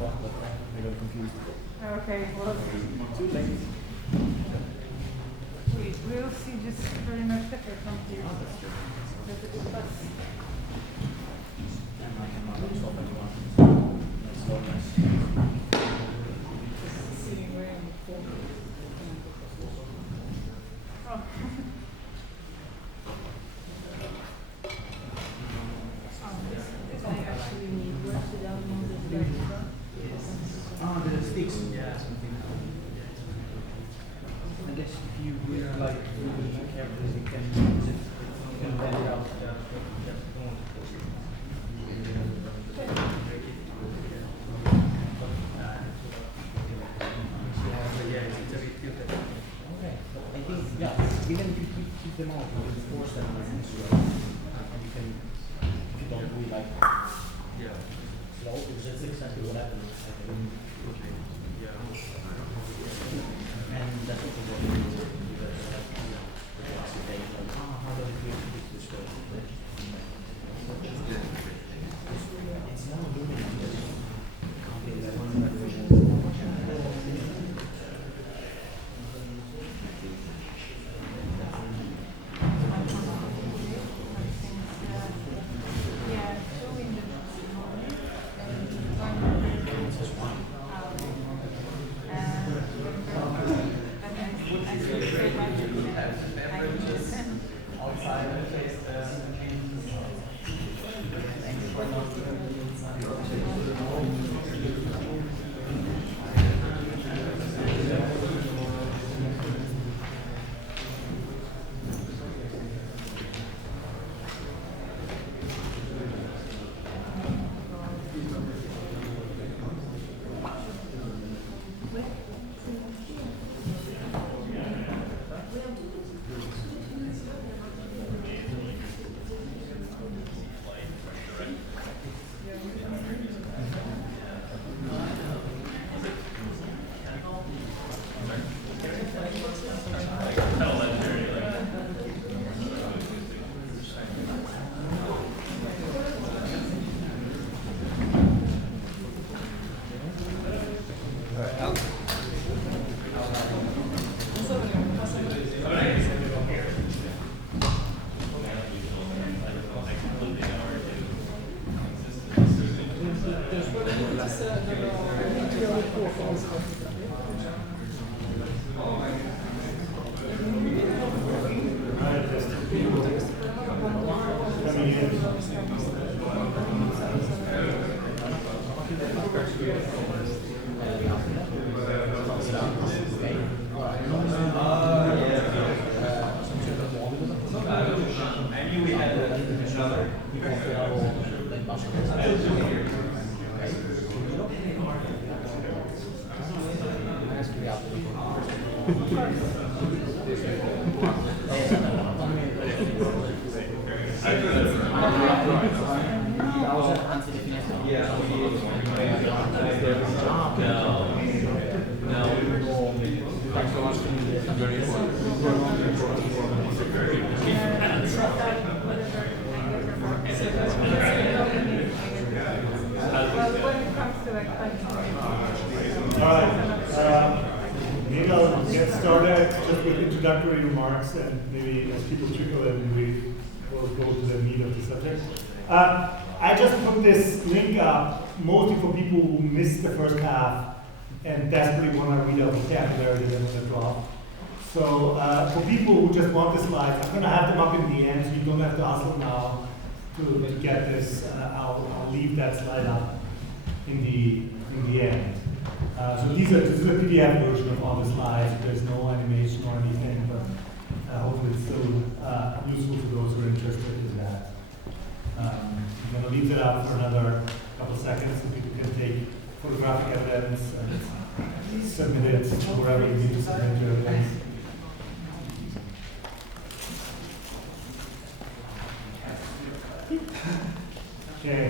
but I got confused. Okay, well, Too late. we'll see just very much better from here. The sticks, yeah, something. I guess if you would like really carefully, you can bend it out. Okay, but I think, yeah, even if you keep them out, you can force them this way. And you can, if you don't really like slow, because that's exactly what happens. And that's what we're going to do. How does it feel to be this way? It's not illuminated. Maybe I'll get started just with introductory remarks, and maybe as people trickle in, we will go to the meat of the subject. I just put this link up mostly for people who missed the first half and desperately want to read out vocabulary they want to drop. So for people who just want the slides, I'm going to have them up in the end, so you don't have to hustle now to get this. I'll leave that slide up in the end. So this is a PDF version of all the slides. There's no animation or anything, but hopefully it's still useful to those who are interested in that. I'm going to leave that up for another couple seconds so people can take photographic evidence and submit it wherever you need to submit your evidence. Okay.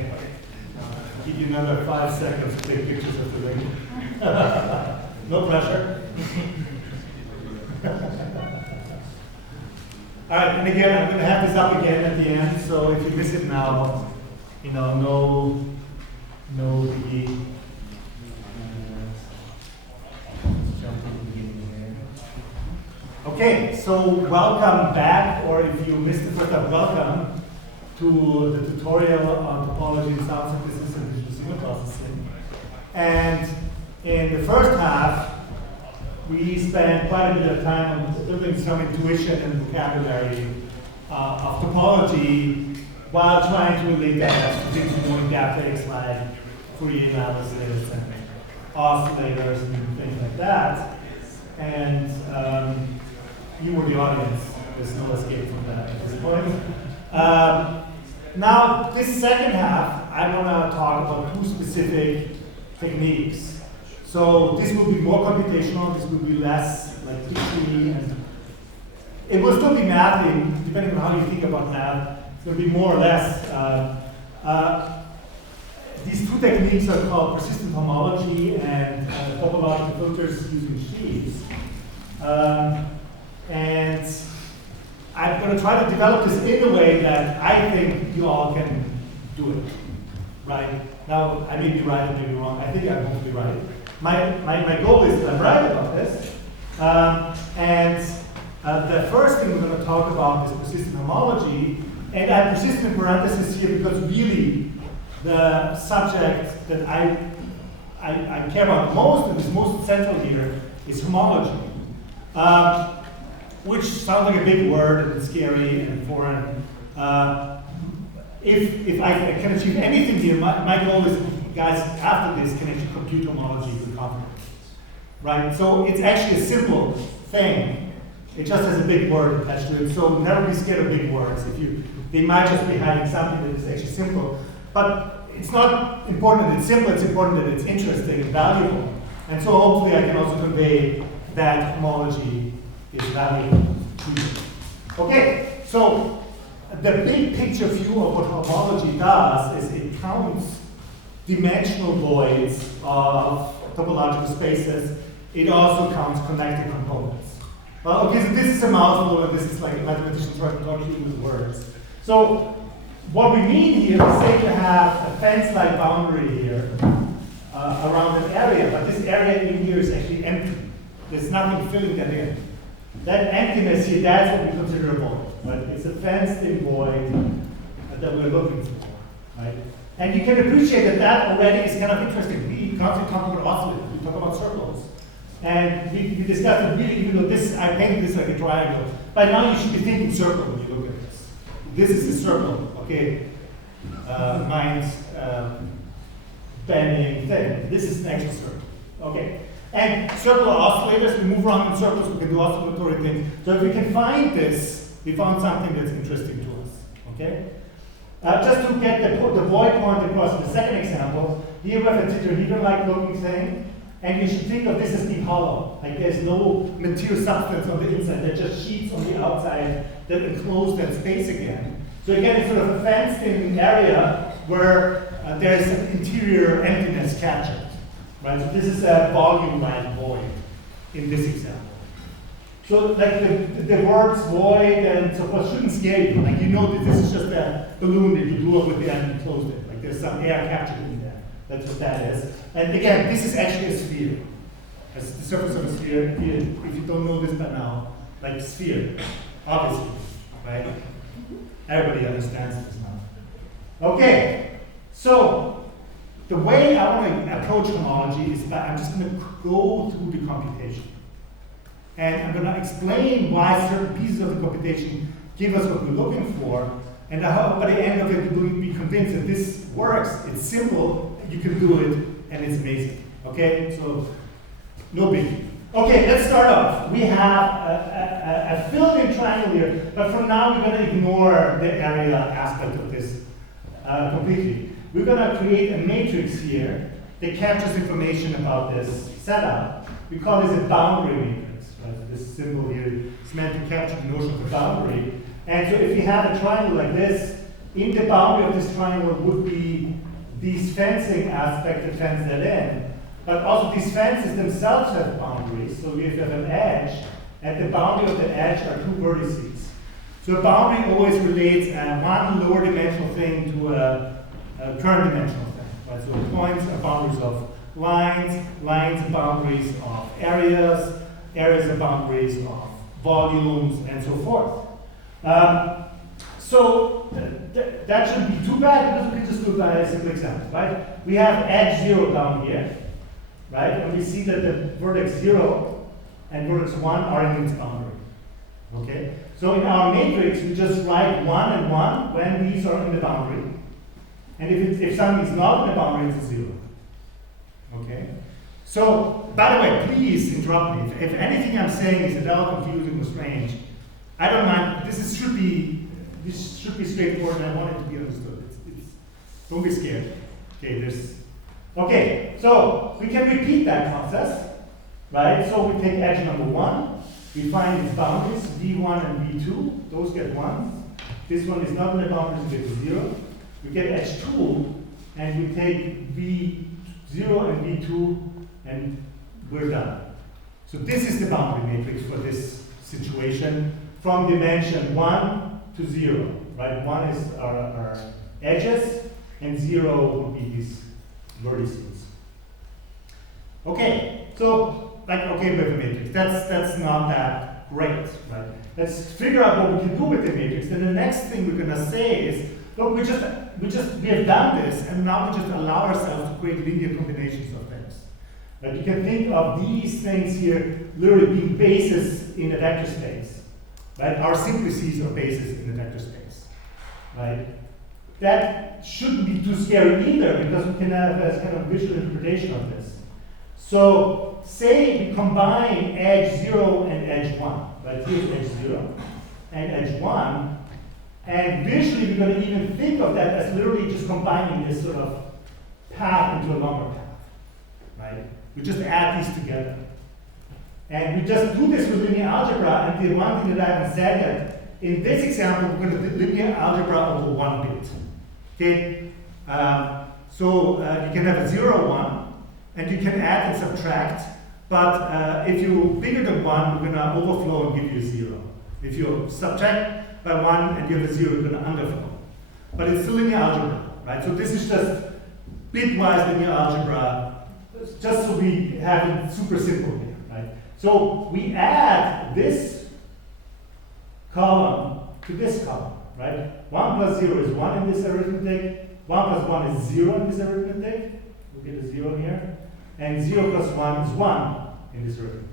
I'll give you another 5 seconds to take pictures of the link. No pressure. All right, and again, I'm going to have this up again at the end, so if you miss it now, no biggie. Okay, so welcome back, or if you missed the first time, welcome to the tutorial on topology and sound synthesis and digital signal processing. And in the first half, we spent quite a bit of time on building some intuition and vocabulary of topology while trying to relate that to things we know in DAFx like Fourier analysis and oscillators and things like that. And you were the audience. There's no escape from that at this point. Now, this second half, I want to talk about two specific techniques. So this will be more computational, this will be less like theory, and it will still be mathing, depending on how you think about math. It's going to be more or less. These two techniques are called persistent homology and topological filters using sheaves. And I'm going to try to develop this in a way that I think you all can do it, right? Now, I may be right, I may be wrong. I think I'm hopefully right. My goal is that I'm right about this. The first thing we're going to talk about is persistent homology. And I have persistent in parentheses here because really the subject that I care about most and is most central here is homology. Which sounds like a big word and scary and foreign. If I can achieve anything here, my goal is, guys, after this, can actually compute homology with confidence, right? So it's actually a simple thing. It just has a big word attached to it. So never be scared of big words. They might just be hiding something that is actually simple. But it's not important that it's simple, it's important that it's interesting and valuable. And so hopefully I can also convey that homology is valuable to you. Okay, so the big picture view of what homology does is it counts dimensional voids of topological spaces. It also counts connected components. Well, okay, so this is a mouthful, and this is like a mathematician trying to talk to you with words. So what we mean here is, say you have a fence-like boundary here around an area, but this area in here is actually empty. There's nothing filling that in. That emptiness here, that's what we consider a void. Right? It's a fenced-in void that we're looking for. Right? And you can appreciate that already is kind of interesting. We constantly talk about oscillators, we talk about circles. And we discussed it really, even though I painted this like a triangle. By now you should be thinking circle when you look at this. This is a circle, okay? Mine's bending thing. This is an actual circle, okay? And circular oscillators, we move around in circles, we can do oscillatory things. So if we can find this, we found something that's interesting to us, okay? Just to get the void point across in the second example, here we have a tetrahedron-like looking thing, and you should think of this as being hollow. Like there's no material substance on the inside, they're just sheets on the outside that enclose that space again. So again, it's sort of a fenced-in area where there's an interior emptiness captured. Right, so this is a volume-like void in this example. So like the words void and so forth shouldn't scare you. Like you know that this is just a balloon that you blew up with the end and closed it. Like there's some air captured in there. That's what that is. And again, this is actually a sphere. It's the surface of a sphere. If you don't know this by now, like sphere, obviously, right? Everybody understands this now. Okay, so the way I want to approach homology is that I'm just going to go through the computation. And I'm going to explain why certain pieces of the computation give us what we're looking for. And I hope by the end of it, you will be convinced that this works, it's simple, you can do it, and it's amazing. Okay, so no biggie. Okay, let's start off. We have a filled-in triangle here, but for now we're going to ignore the area aspect of this completely. We're going to create a matrix here that captures information about this setup. We call this a boundary matrix. Right? This symbol here is meant to capture the notion of a boundary. And so if you have a triangle like this, in the boundary of this triangle would be these fencing aspects that fence that in. But also these fences themselves have boundaries. So if you have an edge, at the boundary of the edge are two vertices. So a boundary always relates one lower dimensional thing to a current dimensional thing. Right? So points are boundaries of lines, lines are boundaries of areas, areas are boundaries of volumes, and so forth. So that shouldn't be too bad because we can just look at a simple example, right? We have edge 0 down here, right? And we see that the vertex 0 and vertex 1 are in its boundary. Okay? So in our matrix, we just write 1 and 1 when these are in the boundary. And if something is not in the boundary, it's a 0. Okay? So, by the way, please interrupt me. If anything I'm saying is at all confusing or strange, I don't mind. This should be straightforward, and I want it to be understood. Don't be scared. Okay, so we can repeat that process, right? So we take edge number 1, we find its boundaries, v1 and v2, those get 1s. This one is not in the boundaries, we get 0. We get edge 2, and we take v0 and v2, and we're done. So this is the boundary matrix for this situation from dimension 1 to 0, right? 1 is our edges, and 0 would be these vertices. Okay, so okay, we have a matrix. That's not that great, right? Let's figure out what we can do with the matrix. Then the next thing we're gonna say is, look, we have done this, and now we just allow ourselves to create linear combinations of things. Right? You can think of these things here literally being bases in a vector space. Right? Our simplices are bases in the vector space. Right? That shouldn't be too scary either, because we can have a kind of visual interpretation of this. So say we combine edge 0 and edge 1. Right? Here's edge 0 and edge 1. And visually we're going to even think of that as literally just combining this sort of path into a longer path. Right? We just add these together. And we just do this with linear algebra, and the one thing that I haven't said yet, in this example, we're going to do linear algebra over 1 bit. Okay? So you can have a 0, 1, and you can add and subtract, but if you bigger than 1, we're going to overflow and give you a 0. If you subtract by 1 and you have a 0, you're going to underflow. But it's still linear algebra, right? So this is just bitwise linear algebra, just so we have it super simple here, right? So we add this column to this column, right? 1 plus 0 is 1 in this arithmetic. 1 plus 1 is 0 in this arithmetic. We'll get a 0 here. And 0 plus 1 is 1 in this arithmetic.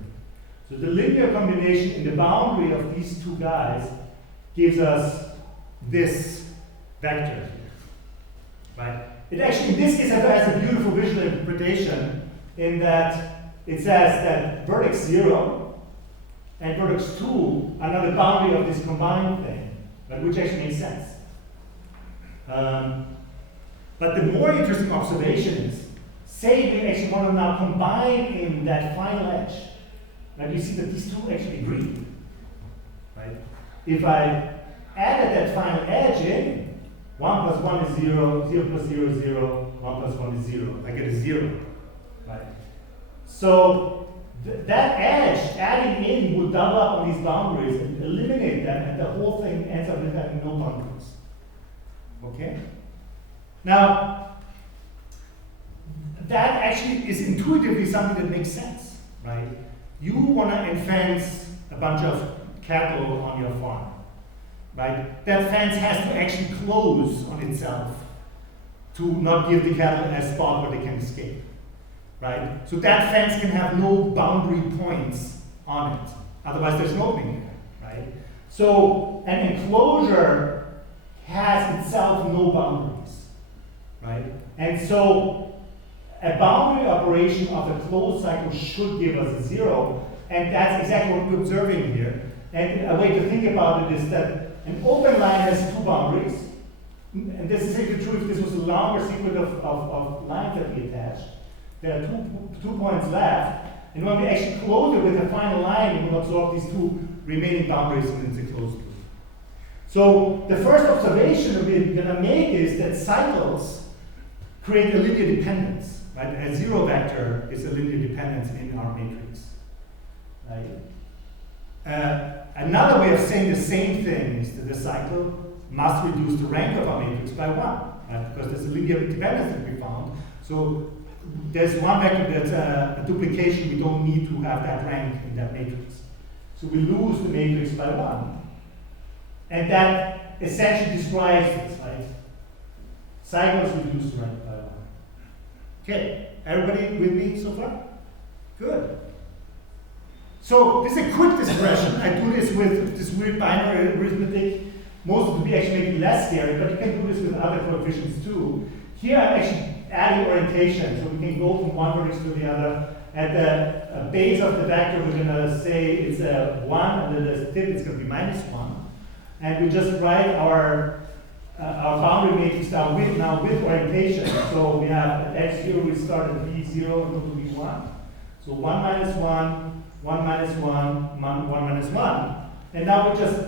So the linear combination in the boundary of these two guys gives us this vector here, right? It actually, in this case, has a beautiful visual interpretation in that it says that vertex 0 and vertex 2 are now the boundary of this combined thing, right, which actually makes sense. But the more interesting observation is, say we actually want to now combine in that final edge. Right, you see that these two actually agree. Right? If I added that final edge in, 1 plus 1 is 0, 0 plus 0 is 0, 1 plus 1 is 0. I get a 0. Right? So that edge, adding in, would double up on these boundaries and eliminate them, and the whole thing ends up with having no boundaries. Okay? Now, that actually is intuitively something that makes sense, right? You want to fence a bunch of cattle on your farm, right? That fence has to actually close on itself to not give the cattle a spot where they can escape, right? So that fence can have no boundary points on it. Otherwise, there's no opening there, right? So an enclosure has itself no boundaries, right? And so a boundary operation of a closed cycle should give us a 0, and that's exactly what we're observing here. And a way to think about it is that an open line has two boundaries, and this is actually true if this was a longer sequence of lines that we attached. There are two points left, and when we actually close it with a final line, we will absorb these two remaining boundaries and it's a closed loop. So the first observation that we're going to make is that cycles create a linear dependence. Right? A 0 vector is a linear dependence in our matrix. Right? Another way of saying the same thing is that the cycle must reduce the rank of our matrix by 1, right? Because there's a linear dependence that we found. So there's one vector that's a duplication. We don't need to have that rank in that matrix. So we lose the matrix by 1. And that essentially describes this, right? Cycles reduced to rank by 1. Okay, everybody with me so far? Good. So this is a quick expression. I do this with this weird binary arithmetic. Most of it actually make it less scary, but you can do this with other coefficients too. Here I'm actually adding orientation, so we can go from one vertex to the other. At the base of the vector, we're going to say it's a 1, and then the tip is going to be -1. And we just write our boundary matrix down with orientation. So we have at x0, we start at b0 and go to b1. So 1 minus 1, 1 minus 1, 1 minus 1. And now we just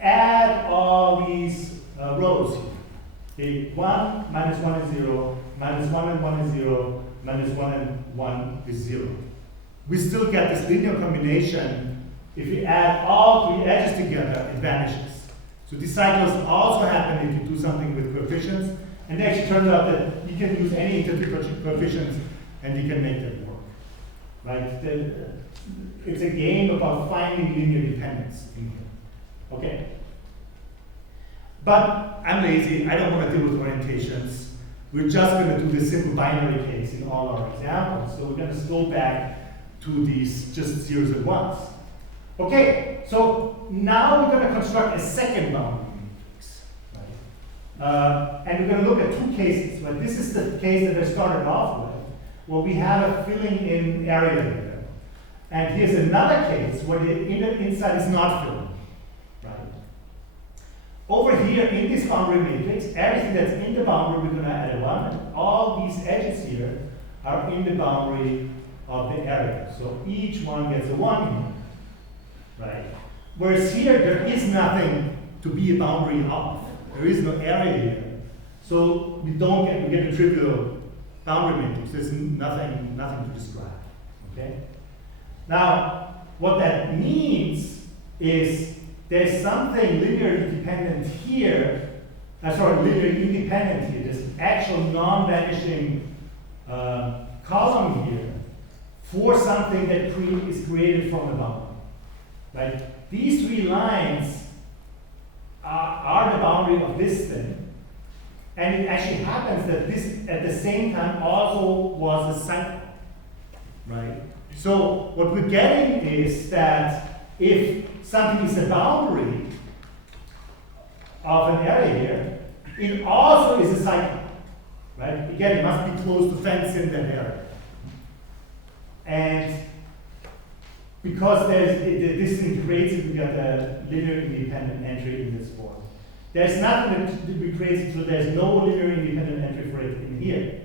add all these rows here. Okay, 1 minus 1 is 0, minus 1 and 1 is 0, minus 1 and 1 is 0. We still get this linear combination. If we add all 3 edges together, it vanishes. So these cycles also happen if you do something with coefficients. And it actually turns out that you can use any interpretive coefficients and you can make that work. Right? It's a game about finding linear dependence in here. Okay. But I'm lazy, I don't want to deal with orientations. We're just going to do this simple binary case in all our examples. So we're going to go back to these just zeros and ones. Okay, so now we're going to construct a second boundary matrix. Right? And we're going to look at 2 cases. Right? This is the case that I started off with, where we have a filling in area here. And here's another case where the inside is not filling. Over here in this boundary matrix, everything that's in the boundary, we're going to add a 1. And all these edges here are in the boundary of the area. So each one gets a 1 here. Right? Whereas here, there is nothing to be a boundary of. There is no area here. So we get a trivial boundary matrix. There's nothing to describe. Okay? Now, what that means is there's something linearly dependent here, linearly independent here, this actual non-vanishing column here for something that is created from a boundary. Right? These 3 lines are the boundary of this thing, and it actually happens that this at the same time also was a cycle. Right? So what we're getting is that if something is a boundary of an area here, it also is a cycle. Right? Again, it must be close to fence in that area. And because this thing creates it, we got a linear independent entry in this form. There's nothing that we create, so there's no linear independent entry for it in here.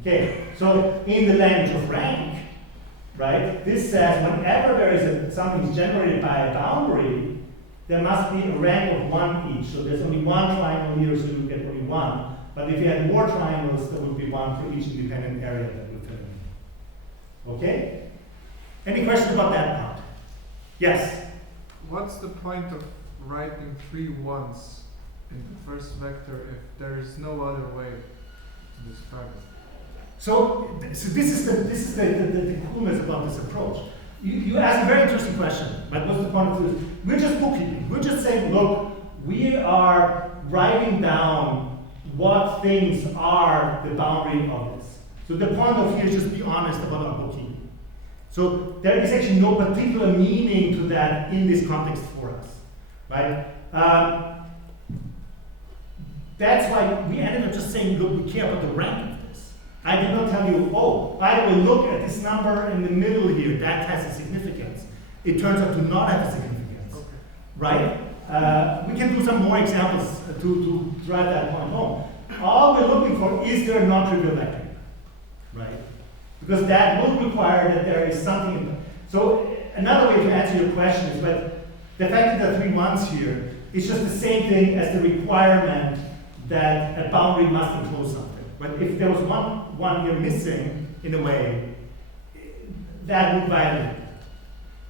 Okay, so in the language of rank, right, this says whenever there is something generated by a boundary, there must be a rank of 1 each. So there's only 1 triangle here, so you get only 1. But if you had more triangles, there would be 1 for each independent area that you fill in. Okay? Any questions about that part? Yes? What's the point of writing 3 ones in the first vector if there is no other way to describe it? So this is the coolness about this approach. You ask a very interesting question, but what's the point of this? We're just bookkeeping. We're just saying, look, we are writing down what things are the boundary of this. So the point of here is just be honest about our bookkeeping. So there is actually no particular meaning to that in this context for us, right? That's why we ended up just saying, look, we care about the rank of this. I did not tell you, oh, by the way, look at this number in the middle here, that has a significance. It turns out to not have a significance, okay. Right? We can do some more examples to drive that point home. All we're looking for is there a non-trivial vector, right? Because that will require that there is something in. So another way to answer your question is, but the fact that there are 3 ones here is just the same thing as the requirement that a boundary must enclose something. But if there was one here missing, in a way, that would violate it.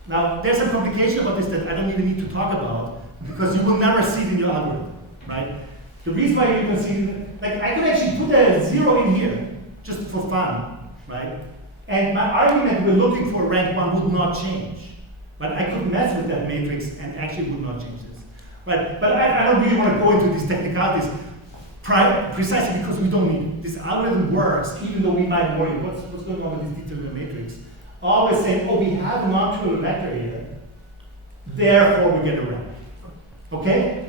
Now, there's some complication about this that I don't even need to talk about, because you will never see it in your algorithm, right? The reason why you can see, like, I could actually put a 0 in here, just for fun, right? And my argument we're looking for rank 1 would not change. But I could mess with that matrix and actually would not change this. Right? But I don't really want to go into these technicalities precisely because we don't need it. This algorithm works, even though we might worry what's going on with this determinant matrix. Always saying, oh, we have a non-trivial vector here, therefore we get a rank. Okay?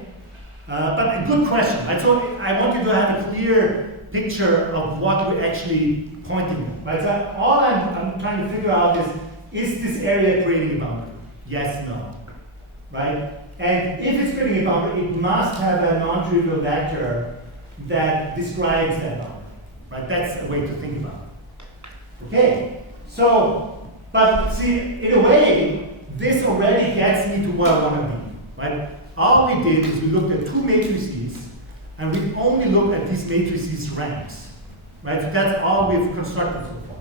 But a good question. Right? So I want you to have a clear picture of what we're actually pointing at. Right? So all I'm trying to figure out is this area creating a boundary? Yes, no. Right? And if it's creating a boundary, it must have a non-trivial vector that describes that boundary. Right? That's a way to think about it. Okay? So, but see, in a way, this already gets me to where I want to be. Right? All we did is we looked at two matrices, and we only looked at these matrices' ranks. Right? So that's all we've constructed so far.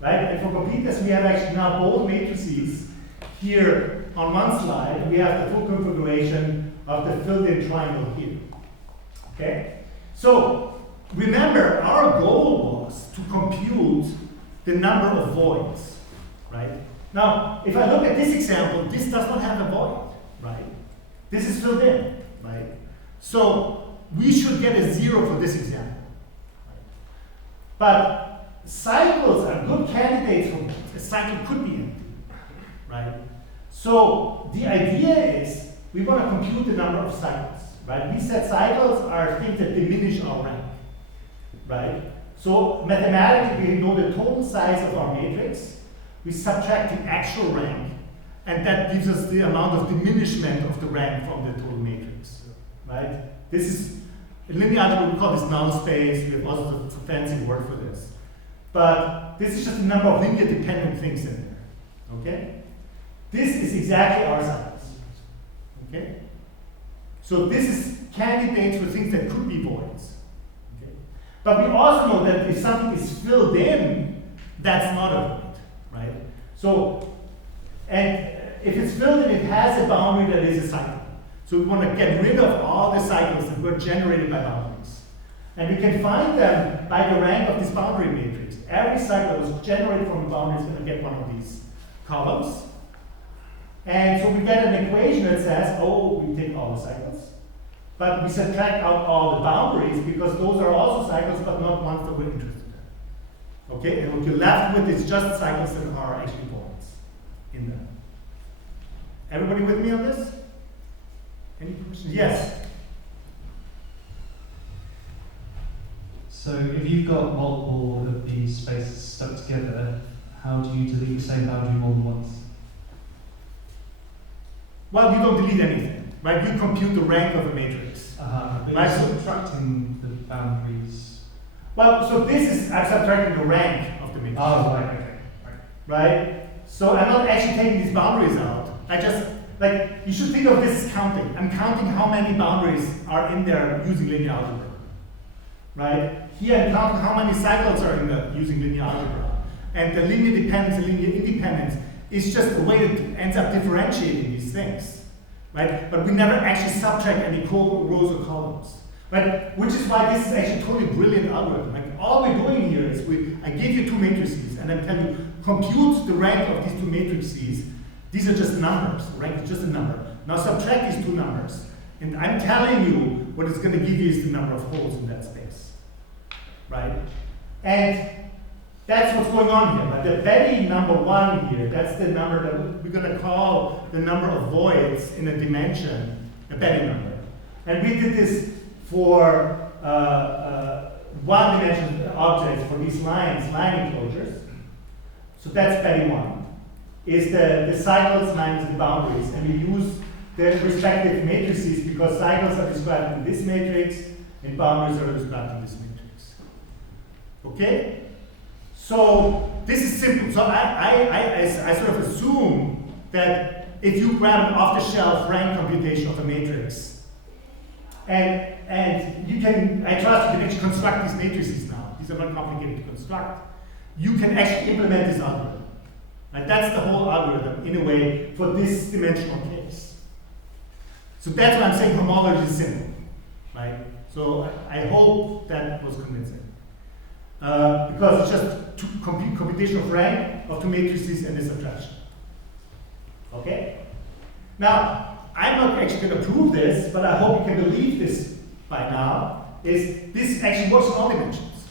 Right? And for completeness, we have actually now both matrices here on one slide. We have the full configuration of the filled-in triangle here. Okay? So remember, our goal was to compute the number of voids. Right? Now, if I look at this example, this does not have a void. Right? This is filled in. Right? So we should get a 0 for this example. Right? But cycles are good candidates for voids. A cycle could be empty. Right? So the idea is we want to compute the number of cycles. Right? We said cycles are things that diminish our rank. Right? So mathematically, we know the total size of our matrix. We subtract the actual rank, and that gives us the amount of diminishment of the rank from the total matrix. Right? This is, in linear algebra, we call this null space. We have also a fancy word for this. But this is just the number of linear dependent things in there. Okay? This is exactly our cycles. Okay? So this is candidates for things that could be voids. Okay? But we also know that if something is filled in, that's not a void. Right? So, and if it's filled in, it has a boundary that is a cycle. So we want to get rid of all the cycles that were generated by boundaries. And we can find them by the rank of this boundary matrix. Every cycle that was generated from a boundary is going to get one of these columns. And so we get an equation that says, oh, we take all the cycles, but we subtract out all the boundaries because those are also cycles, but not ones that we're interested in. Okay, and what you're left with is just cycles that are actually voids in them. Everybody with me on this? Any questions? Yes? So if you've got multiple of these spaces stuck together, how do you delete the same boundary more than once? Well, you don't delete anything, right? You compute the rank of a matrix. But right? you're subtracting the boundaries. Well, so this is, I'm subtracting the rank of the matrix. Oh, right, okay. Right? So I'm not actually taking these boundaries out. I just, like, you should think of this as counting. I'm counting how many boundaries are in there using linear algebra. Right? Here I'm counting how many cycles are in there using linear algebra. And the linear dependence and linear independence is just a way that ends up differentiating these things. Right? But we never actually subtract any rows or columns. Right? Which is why this is actually a totally brilliant algorithm. Like, all we're doing here is I give you two matrices and I tell you, compute the rank of these two matrices. These are just numbers. Rank is just a number. Now subtract these two numbers. And I'm telling you what it's going to give you is the number of holes in that space. Right? And that's what's going on here. But the Betty number 1 here, that's the number that we're going to call the number of voids in a dimension, the Betty number. And we did this for one-dimensional objects for these line enclosures. So that's Betty 1. Is the cycles minus the boundaries. And we use the respective matrices because cycles are described in this matrix and boundaries are described in this matrix. Okay? So this is simple. So I sort of assume that if you grab an off-the-shelf rank computation of a matrix, and you can, I trust you can actually construct these matrices now. These are not complicated to construct. You can actually implement this algorithm. And that's the whole algorithm, in a way, for this dimensional case. So that's why I'm saying homology is simple, right? So I hope that was convincing. Because it's just computation of rank of two matrices and a subtraction. Okay? Now, I'm not actually going to prove this, but I hope you can believe this by now, is this actually works in all dimensions,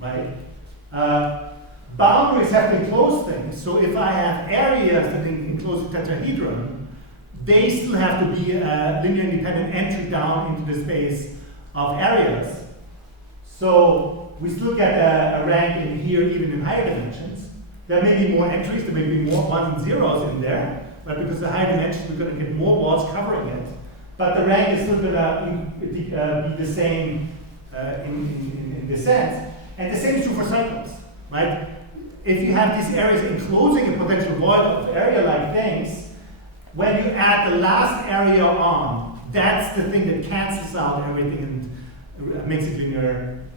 right? Boundaries have to enclose things, so if I have areas that enclose a tetrahedron, they still have to be a linear independent entry down into the space of areas. So we still get a rank in here even in higher dimensions. There may be more entries, there may be more ones and zeros in there, but because the higher dimensions we're going to get more walls covering it. But the rank is still going to be the same in this sense. And the same is true for cycles, right? If you have these areas enclosing a potential void of area-like things, when you add the last area on, that's the thing that cancels out everything and makes it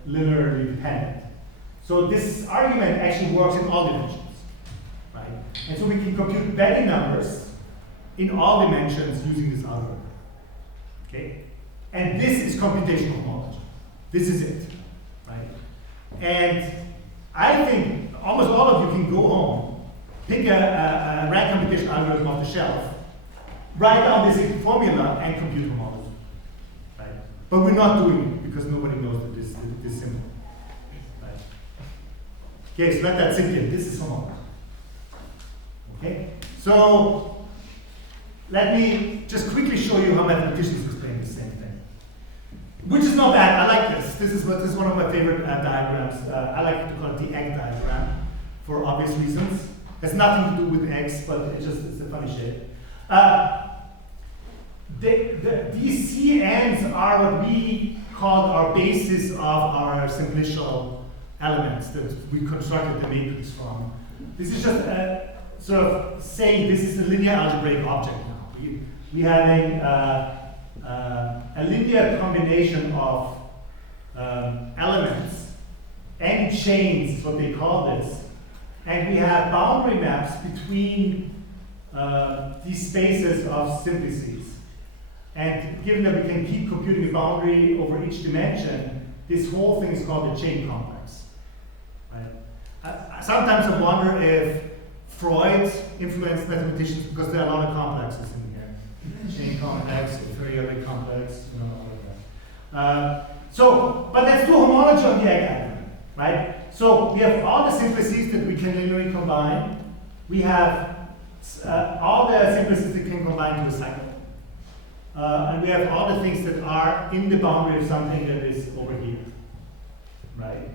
linearly dependent. So this argument actually works in all dimensions, right? And so we can compute Betty numbers in all dimensions using this algorithm, okay? And this is computational homology. This is it, right? And I think almost all of you can go home, pick a rank computation algorithm off the shelf, write down this formula, and compute homology, right? But we're not doing it because nobody knows that this is simple, right? Okay, so let that sink in. This is homology. Okay, so let me just quickly show you how mathematicians explain the same thing, which is not bad. I like this. This is one of my favorite diagrams. I like to call it the egg diagram for obvious reasons. It has nothing to do with eggs, but it's a funny shape. These CNs are what we called our basis of our simplicial elements that we constructed the matrix from. This is just sort of saying this is a linear algebraic object now. We're having a linear combination of elements and chains is what they call this. And we have boundary maps between these spaces of simplices. And given that we can keep computing a boundary over each dimension, this whole thing is called a chain complex. Right? Sometimes I wonder if Freud influenced mathematicians because there are a lot of complexes in here. Chain complex, periodic complex, all of that. But let's do homology on the egg diagram, right? So we have all the simplices that we can linearly combine. We have all the simplices that can combine to a cycle. And we have all the things that are in the boundary of something that is over here, right?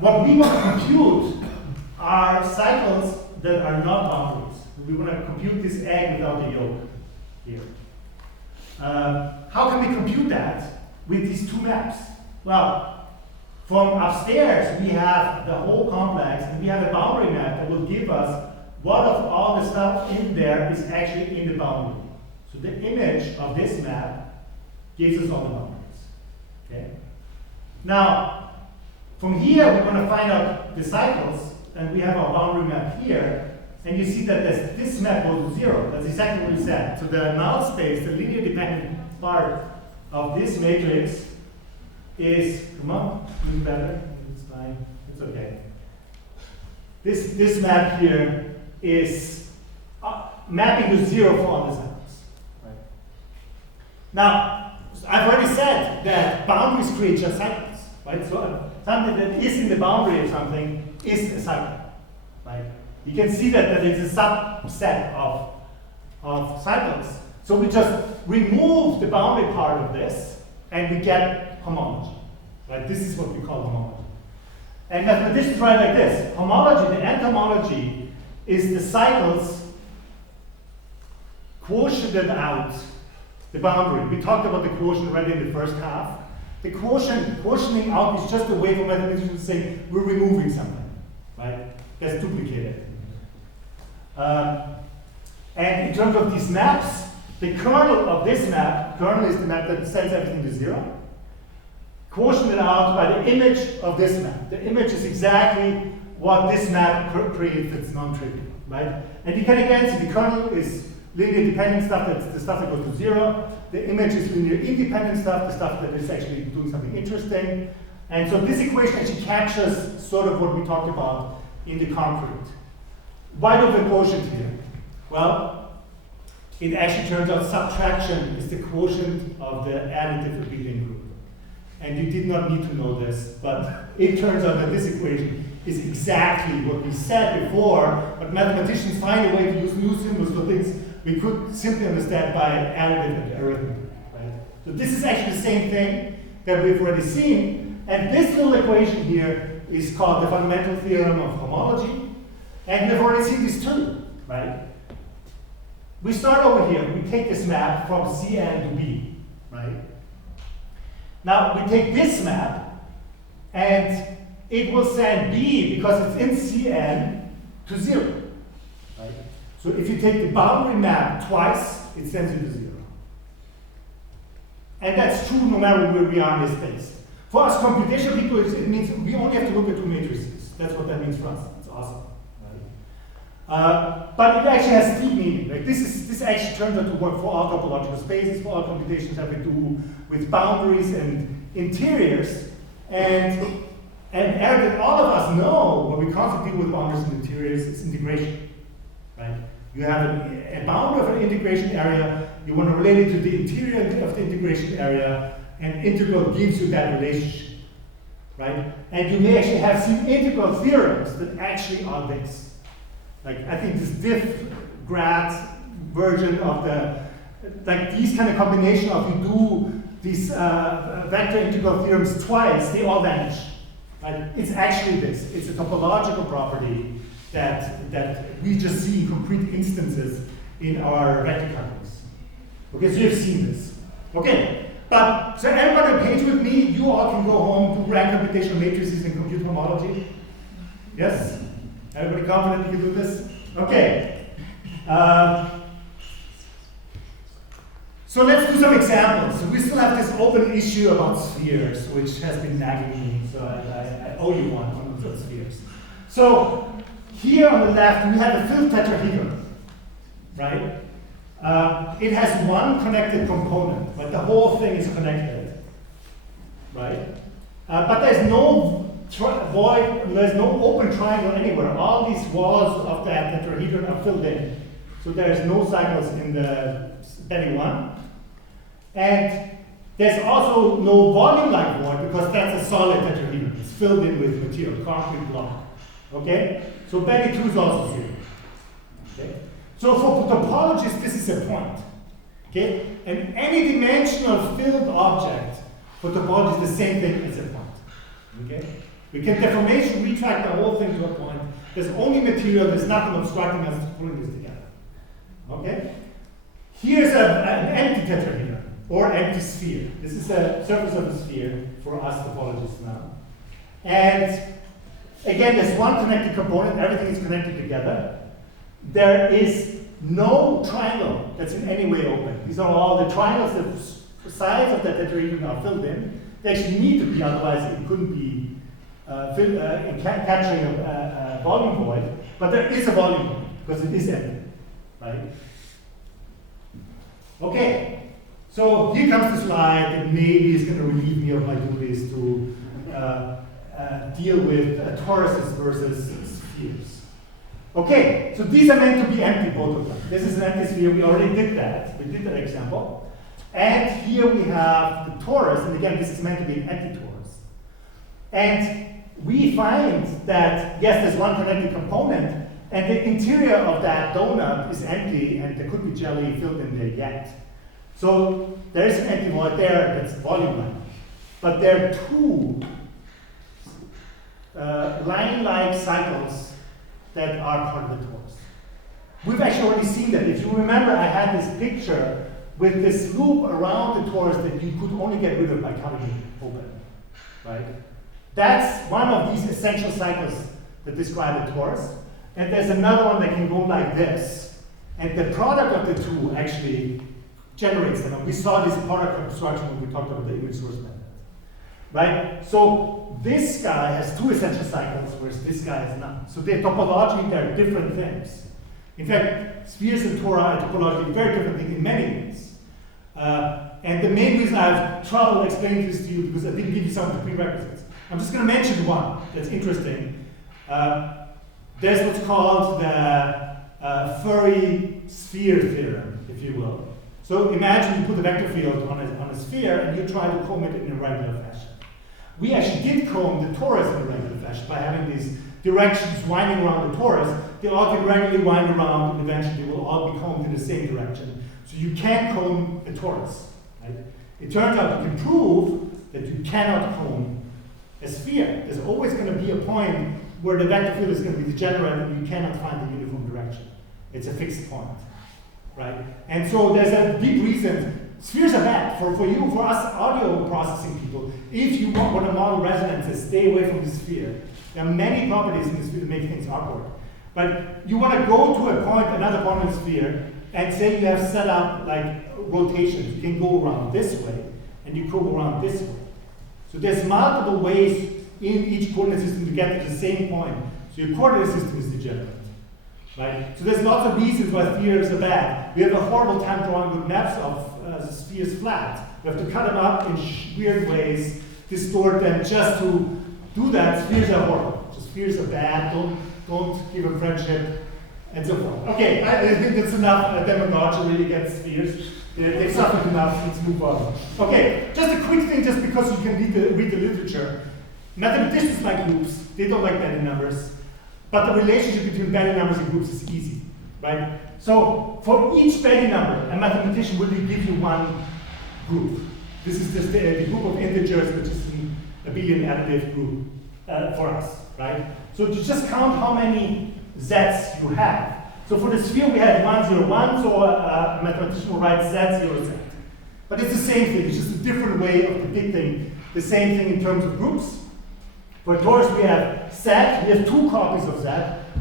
What we want to compute are cycles that are not boundaries. We want to compute this egg without the yolk here. How can we compute that with these two maps? Well, from upstairs we have the whole complex and we have a boundary map that will give us what of all the stuff in there is actually in the boundary. So the image of this map gives us all the boundaries. Okay? Now, from here we're going to find out the cycles, and we have our boundary map here, and you see that this map goes to 0. That's exactly what we said. So the null space, the linear dependent part of this matrix is, come on, doing better, it's fine, it's okay. This map here is mapping to 0 for all the cycles. Right? Now, I've already said that boundaries create just cycles, right? So something that is in the boundary of something is a cycle, right? You can see that it's a subset of cycles. So we just remove the boundary part of this, and we get homology, right? This is what we call homology. And mathematicians write like this: homology, the end homology, is the cycles quotiented out the boundary. We talked about the quotient already in the first half. The quotienting out is just a way for mathematicians to say we're removing something, right? That's duplicated. And in terms of these maps, the kernel of this map, kernel is the map that sends everything to 0, quotiented out by the image of this map. The image is exactly what this map creates that's non-trivial, right? And you can again see the kernel is linear dependent stuff, that's the stuff that goes to 0. The image is linear independent stuff, the stuff that is actually doing something interesting. And so this equation actually captures sort of what we talked about in the concrete. Why do the quotient here? Well, it actually turns out subtraction is the quotient of the additive abelian group. And you did not need to know this, but it turns out that this equation is exactly what we said before, but mathematicians find a way to use new symbols for things we could simply understand by additive arithmetic. Right? So this is actually the same thing that we've already seen, and this little equation here is called the fundamental theorem of homology, and we've already seen this too, right? We start over here, we take this map from Cn to B, right? Now we take this map, and it will send B, because it's in Cn, to 0, right? So if you take the boundary map twice, it sends you to 0. And that's true no matter where we are in this space. For us computational people, it means we only have to look at two matrices. That's what that means for us. It's awesome. Right? But it actually has deep meaning. Like this actually turns out to work for all topological spaces, for all computations that we do with boundaries and interiors. And all of us know when we constantly deal with boundaries and interiors, it's integration. Right? You have a boundary of an integration area, you want to relate it to the interior of the integration area, and integral gives you that relationship. Right? And you may actually have seen integral theorems that actually are this. Like I think this diff grad version of the, like these kind of combination of you do these vector integral theorems twice, they all vanish. Right? It's actually this. It's a topological property that we just see in concrete instances in our vector calculus. Okay, so you've seen this. Okay, but so everybody on the page with me, you all can go home, do rank computational matrices and compute homology. Yes? Everybody confident you can do this? Okay. So let's do some examples. So we still have this open issue about spheres, which has been nagging me, so I owe you one on those spheres. So here on the left, we have a filled tetrahedron, right? It has one connected component, but the whole thing is connected, right? But there's no void, there's no open triangle anywhere. All these walls of that tetrahedron are filled in. So there's no cycles in the Benny one. And there's also no volume-like void because that's a solid tetrahedron. It's filled in with material, concrete block. Okay? So Benny 2 is also 0. Okay? So for topologists, this is a point. Okay? And any dimensional filled object for topology is the same thing as a point. Okay? We can deformation retract the whole thing to a point. There's only material, there's nothing obstructing us to pulling this together. Okay? Here's an empty tetrahedron, or empty sphere. This is the surface of a sphere for us topologists now. And again, there's one connected component, everything is connected together. There is no triangle that's in any way open. These are all the triangles, the sides of that tetrahedron are filled in. They actually need to be, otherwise it couldn't be capturing a volume void. But there is a volume void, because it is empty, right? Okay, so here comes the slide that maybe is going to relieve me of my duties to deal with toruses versus spheres. Okay, so these are meant to be empty, both of them. This is an empty sphere, we already did that. We did that example. And here we have the torus, and again, this is meant to be an empty torus. And we find that, yes, there's one connected component, and the interior of that donut is empty, and there could be jelly filled in there yet. So there is an empty void there that's volume-like. But there are two line-like cycles that are part of the torus. We've actually already seen that. If you remember, I had this picture with this loop around the torus that you could only get rid of by cutting it open, right? That's one of these essential cycles that describe the torus. And there's another one that can go like this. And the product of the two actually generates them. And we saw this product construction when we talked about the image source method. Right? So this guy has two essential cycles, whereas this guy has none. So they're topologically, they're different things. In fact, spheres and tora are topologically very different things in many ways. And the main reason I have trouble explaining this to you because I didn't give you some of the prerequisites. I'm just going to mention one that's interesting. There's what's called the furry sphere theorem, if you will. So imagine you put a vector field on a sphere and you try to comb it in a regular fashion. We actually did comb the torus in a regular fashion by having these directions winding around the torus. They all can regularly wind around and eventually they will all be combed in the same direction. So you can comb a torus. Right? It turns out you can prove that you cannot comb a sphere. There's always going to be a point where the vector field is going to be degenerate and you cannot find the uniform direction. It's a fixed point. Right? And so there's a deep reason. Spheres are bad. For you, for us audio processing people, if you want to model resonances, stay away from the sphere. There are many properties in the sphere that make things awkward. But you want to go to a point, another point in the sphere, and say you have set up like rotations. You can go around this way, and you go around this way. So there's multiple ways in each coordinate system to get to the same point. So your coordinate system is degenerate. Right? So there's lots of reasons why spheres are bad. We have a horrible time drawing good maps of spheres flat. We have to cut them up in weird ways, distort them just to do that. Spheres are horrible. So spheres are bad. Don't give them friendship, and so forth. Okay, I think that's enough demagogy really against spheres. They've suffered enough. Let's move on. Okay, just a quick thing, just because you can read the literature. Mathematicians like groups. They don't like Betty numbers. But the relationship between Betty numbers and groups is easy, right? So for each Betty number, a mathematician will give you one group. This is just the group of integers, which is an abelian additive group for us, right? So you just count how many z's you have. So for the sphere we had 1, 0, 1, so a mathematician will write z, 0, z. But it's the same thing, it's just a different way of predicting the same thing in terms of groups. For torus we have z, we have 2 copies of z.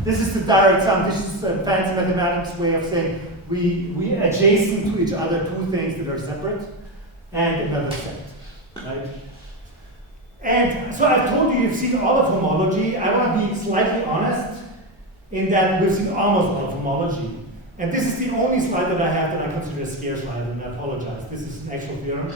This is the direct sum, this is a fancy mathematics way of saying we adjacent to each other 2 things that are separate, and another set, right? And so I've told you you've seen all of homology. I want to be slightly honest in that we've seen almost all of homology. And this is the only slide that I have that I consider a scare slide, and I apologize. This is an actual theorem.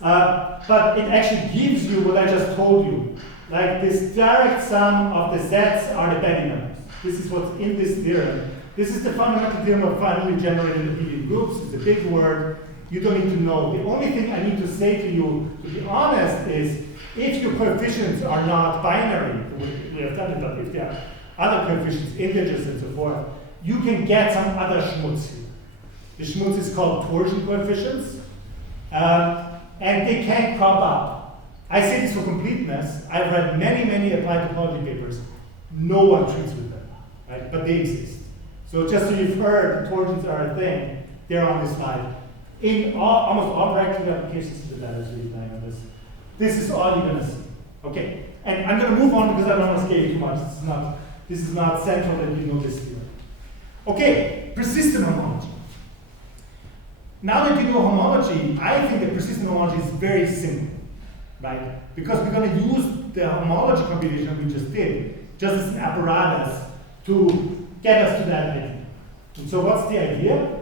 But it actually gives you what I just told you. Like this direct sum of the sets are the Betty numbers. This is what's in this theorem. This is the fundamental theorem of finally generated abelian groups. It's a big word. You don't need to know. The only thing I need to say to you, to be honest, is if your coefficients are not binary, we have done it, but if there are other coefficients, integers and so forth, you can get some other schmutz here. The schmutz is called torsion coefficients, and they can crop up. I say this for completeness. I've read many applied topology papers. No one treats with them, right? But they exist. So just so you've heard, torsions are a thing. They're on this slide. In almost all practical applications to the data is really playing on this. This is all you're going to see. Okay, and I'm going to move on because I don't want to scare you too much. This is not central that you know this theory. Okay, persistent homology. Now that you know homology, I think that persistent homology is very simple, right? Because we're going to use the homology computation we just did just as an apparatus to get us to that idea. And so what's the idea?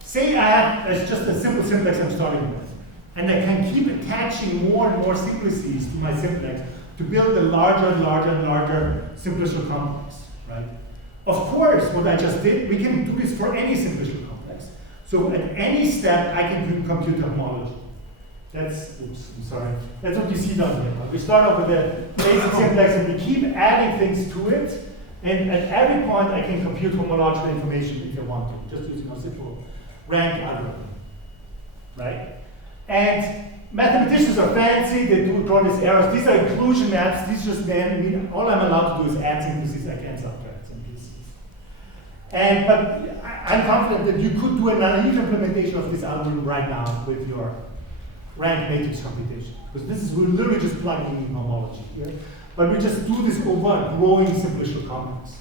Say I have just a simple simplex I'm starting with, and I can keep attaching more and more simplices to my simplex to build a larger and larger and larger simplicial complex, right? Of course, what I just did, we can do this for any simplicial complex. So at any step, I can compute homology. That's, oops, I'm sorry. That's what you see down here. We start off with a basic simplex and we keep adding things to it. And at every point, I can compute homological information if I want to, just using a simple rank algorithm, right? And mathematicians are fancy, they do draw these arrows. These are inclusion maps. These just mean all I'm allowed to do is add simplices, I can't subtract simplices. But I'm confident that you could do a naive implementation of this algorithm right now with your rank matrix computation. Because this is, we're literally just plugging in homology here. But we just do this over a growing simplicial complex.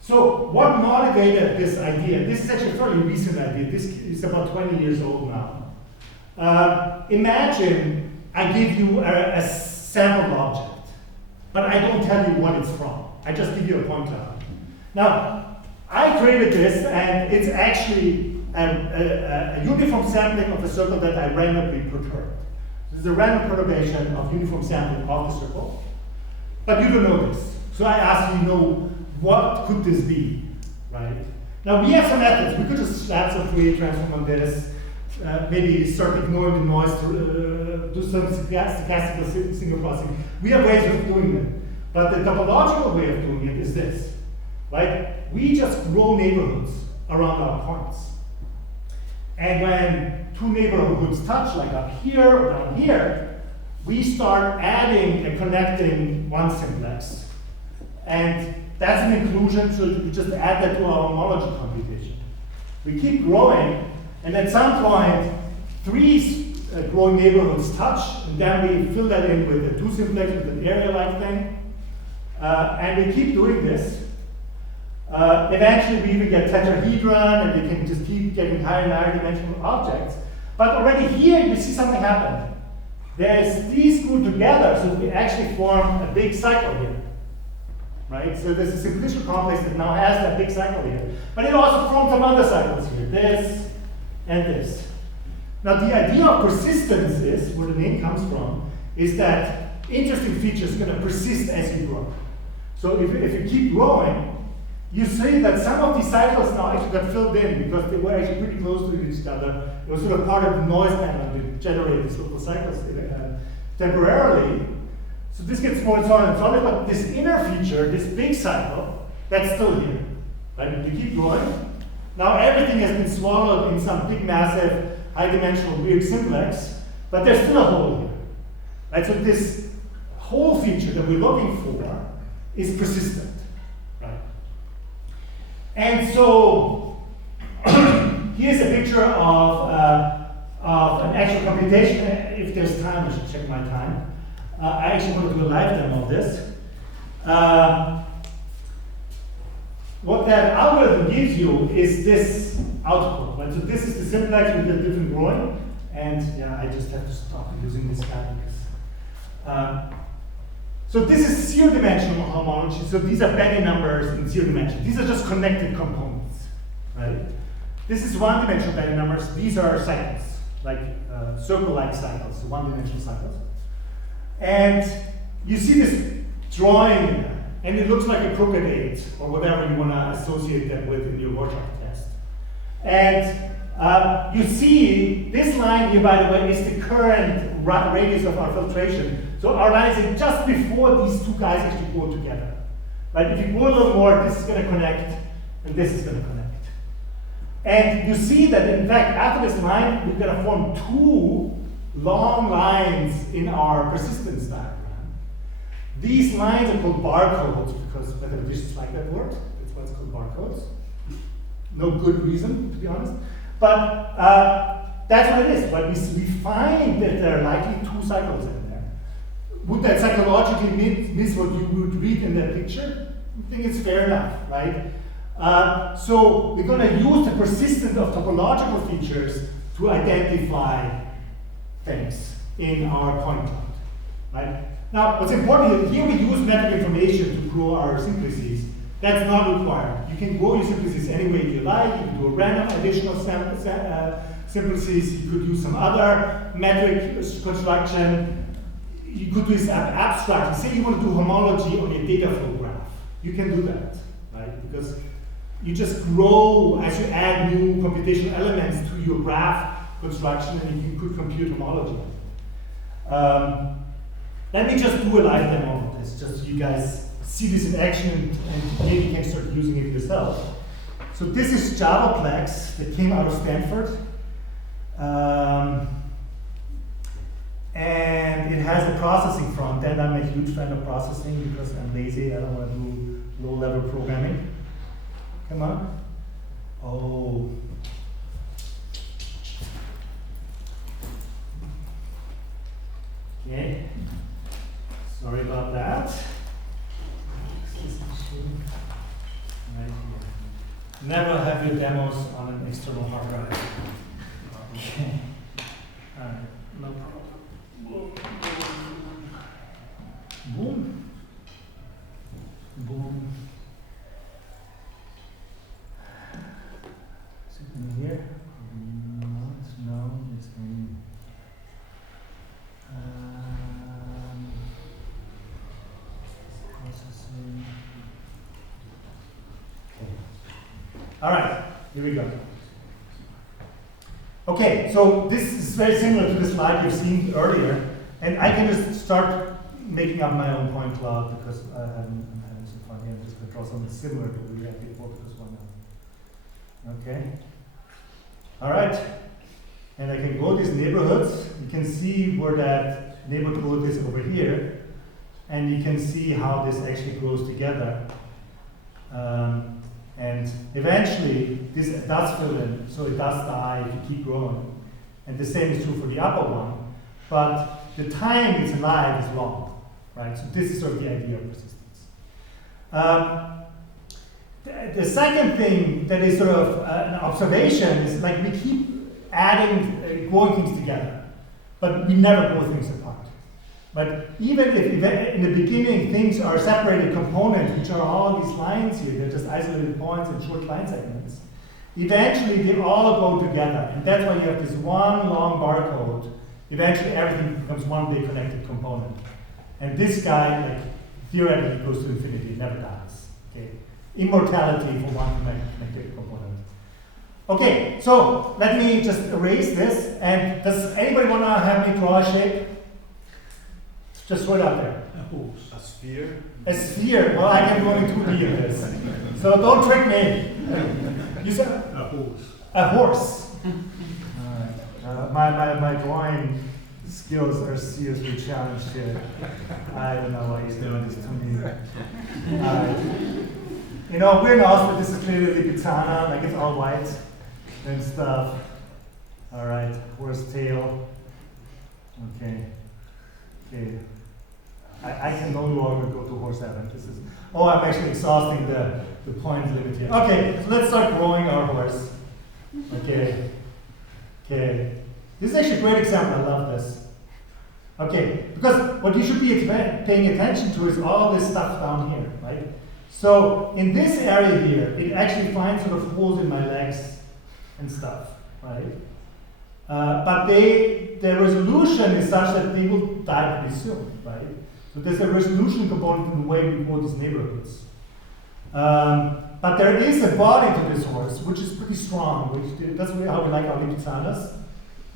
So what motivated this idea? This is actually a fairly recent idea. This is about 20 years old now. Imagine I give you a sample object, but I don't tell you what it's from. I just give you a pointer. Now, I created this, and it's actually a uniform sampling of a circle that I randomly perturbed. This is a random perturbation of uniform sampling of the circle, but you don't know this. So I ask you, what could this be, right? Now we have some methods. We could just slap some Fourier transform on this, maybe start ignoring the noise to do some stochastical signal processing. We have ways of doing it. But the topological way of doing it is this, right? We just grow neighborhoods around our points. And when two neighborhoods touch, like up here or down here, we start adding and connecting one simplex. And that's an inclusion, so we just add that to our homology computation. We keep growing, and at some point, three growing neighborhoods touch, and then we fill that in with a two simplex with an area-like thing. And we keep doing this. Eventually, we even get tetrahedron, and we can just keep getting higher and higher dimensional objects. But already here, you see something happen. There's these glued together, so we actually form a big cycle here. Right? So there's a simplicial complex that now has that big cycle here. But it also forms some other cycles here, this and this. Now, the idea of persistence is, where the name comes from, is that interesting features are going to persist as you grow. So if you keep growing, you see that some of these cycles now actually got filled in because they were actually pretty close to each other. It was sort of part of the noise pattern to generate these local cycles temporarily. So this gets more solid and solid, but this inner feature, this big cycle, that's still here. Right? You keep growing. Now everything has been swallowed in some big, massive, high-dimensional weird simplex, but there's still a hole here. Right? So this whole feature that we're looking for is persistent. Right? And so here's a picture of an actual computation. If there's time, I should check my time. I actually want to do a live demo of this. What that algorithm gives you is this output. Right? So this is the simplex with the different growing. And yeah, I just have to stop using this guy because. So this is zero-dimensional homology. So these are Benny numbers in zero dimension. These are just connected components. Right? This is one-dimensional Benny numbers. These are cycles, like circle-like cycles, so one-dimensional cycles. And you see this drawing there, and it looks like a crooked 8, or whatever you want to associate them with in your Rorschach test. And you see this line here, by the way, is the current radius of our filtration. So our line is in just before these two guys actually go together. Right? If you go a little more, this is going to connect, and this is going to connect. And you see that, in fact, after this line, we're going to form two long lines in our persistence diagram. These lines are called barcodes because mathematicians like that word. That's why it's called barcodes. No good reason, to be honest. But that's what it is. But we find that there are likely two cycles in there. Would that psychologically miss what you would read in that picture? I think it's fair enough, right? So we're going to use the persistence of topological features to identify things in our point cloud, right? Now, what's important is here we use metric information to grow our simplices. That's not required. You can grow your simplices any way you like. You can do a random additional simplices. You could use some other metric construction. You could do this abstract. Say you want to do homology on your data flow graph. You can do that, right? Because you just grow as you add new computational elements to your graph construction, and you could compute homology. Let me just do a live demo of this, just so you guys see this in action and maybe you can start using it yourself. So this is JavaPlex that came out of Stanford. And it has a processing front end. I'm a huge fan of processing because I'm lazy. I don't want to do low-level programming. Come on. Oh. Okay. Sorry about that. Right here. Never have your demos on an external hard drive. Okay. All right. No problem. Boom. Boom. Is it in here? No, it's in. Processing. All right, here we go. Okay, so this is very similar to the slide you've seen earlier, and I can just start making up my own point cloud because I haven't so far here. I'm just going to draw something similar to what we had before because why not? Okay. All right, and I can go these neighborhoods. You can see where that neighborhood is over here, and you can see how this actually grows together. And eventually, this does fill in, so it does die if you keep growing. And the same is true for the upper one. But the time it's alive is long, right? So this is sort of the idea of persistence. The second thing that is sort of an observation is like we keep adding, growing things together, but we never grow things apart. But even if in the beginning things are separated components, which are all these lines here, they're just isolated points and short line segments, eventually they all go together. And that's why you have this one long barcode. Eventually everything becomes one big connected component. And this guy, like, theoretically goes to infinity, never dies. Okay? Immortality for one connected component. Okay, so let me just erase this. And does anybody want to have me draw a shape? Just throw it out there. A sphere? A sphere. Well, I can do only 2D in this. So don't trick me. You said? A horse. A horse. My drawing skills are seriously challenged here. I don't know why he's doing this to me. You know, we're in Austria. This is clearly Lipizzaner, like it's all white and stuff. All right, horse tail. Okay. Okay. I can no longer go to horse heaven. This is, oh, I'm actually exhausting the point limit here. Okay, so let's start growing our horse. Okay. Okay. This is actually a great example. I love this. Okay, because what you should be paying attention to is all this stuff down here, right? So in this area here, it actually finds sort of holes in my legs and stuff, right? But the resolution is such that they will die pretty soon, right? So there's a resolution component in the way we grow these neighborhoods. But there is a body to this horse, which is pretty strong. That's how we like our Lipizzanas.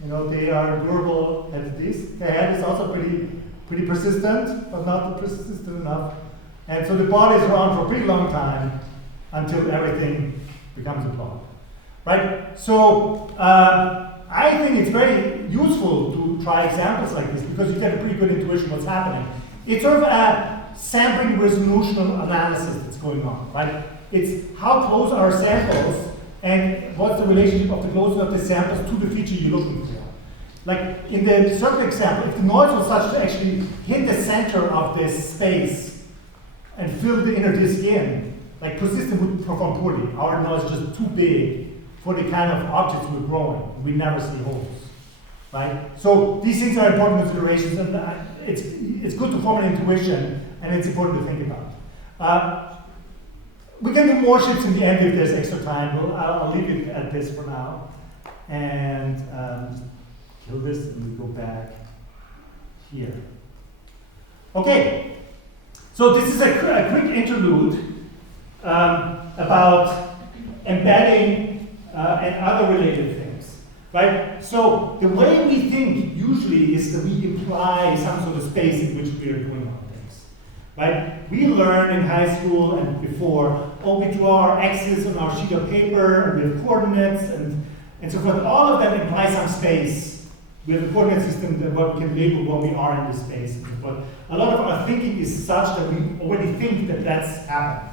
You know, they are durable entities. The head is also pretty persistent, but not persistent enough. And so the body is around for a pretty long time until everything becomes a blob, right? So I think it's very useful to try examples like this because you get a pretty good intuition what's happening. It's sort of a sampling resolution analysis that's going on, right? It's how close are samples and what's the relationship of the closeness of the samples to the feature you're looking for. Like in the circle example, if the noise was such to actually hit the center of this space and fill the inner disk in, like persistent would perform poorly. Our noise is just too big for the kind of objects we're growing. We never see holes, right? So these things are important considerations, and it's good to form an intuition, and it's important to think about. We can do more shapes in the end if there's extra time. I'll leave it at this for now, and kill this, and we go back here. Okay, so this is a quick interlude about embedding and other related things, right? So the way we think usually is that we imply some sort of space in which we are doing our things, right? We learn in high school and before, we draw our x's on our sheet of paper, and we have coordinates, and so forth. All of that implies some space. We have a coordinate system that what we can label what we are in this space. But a lot of our thinking is such that we already think that that's happened,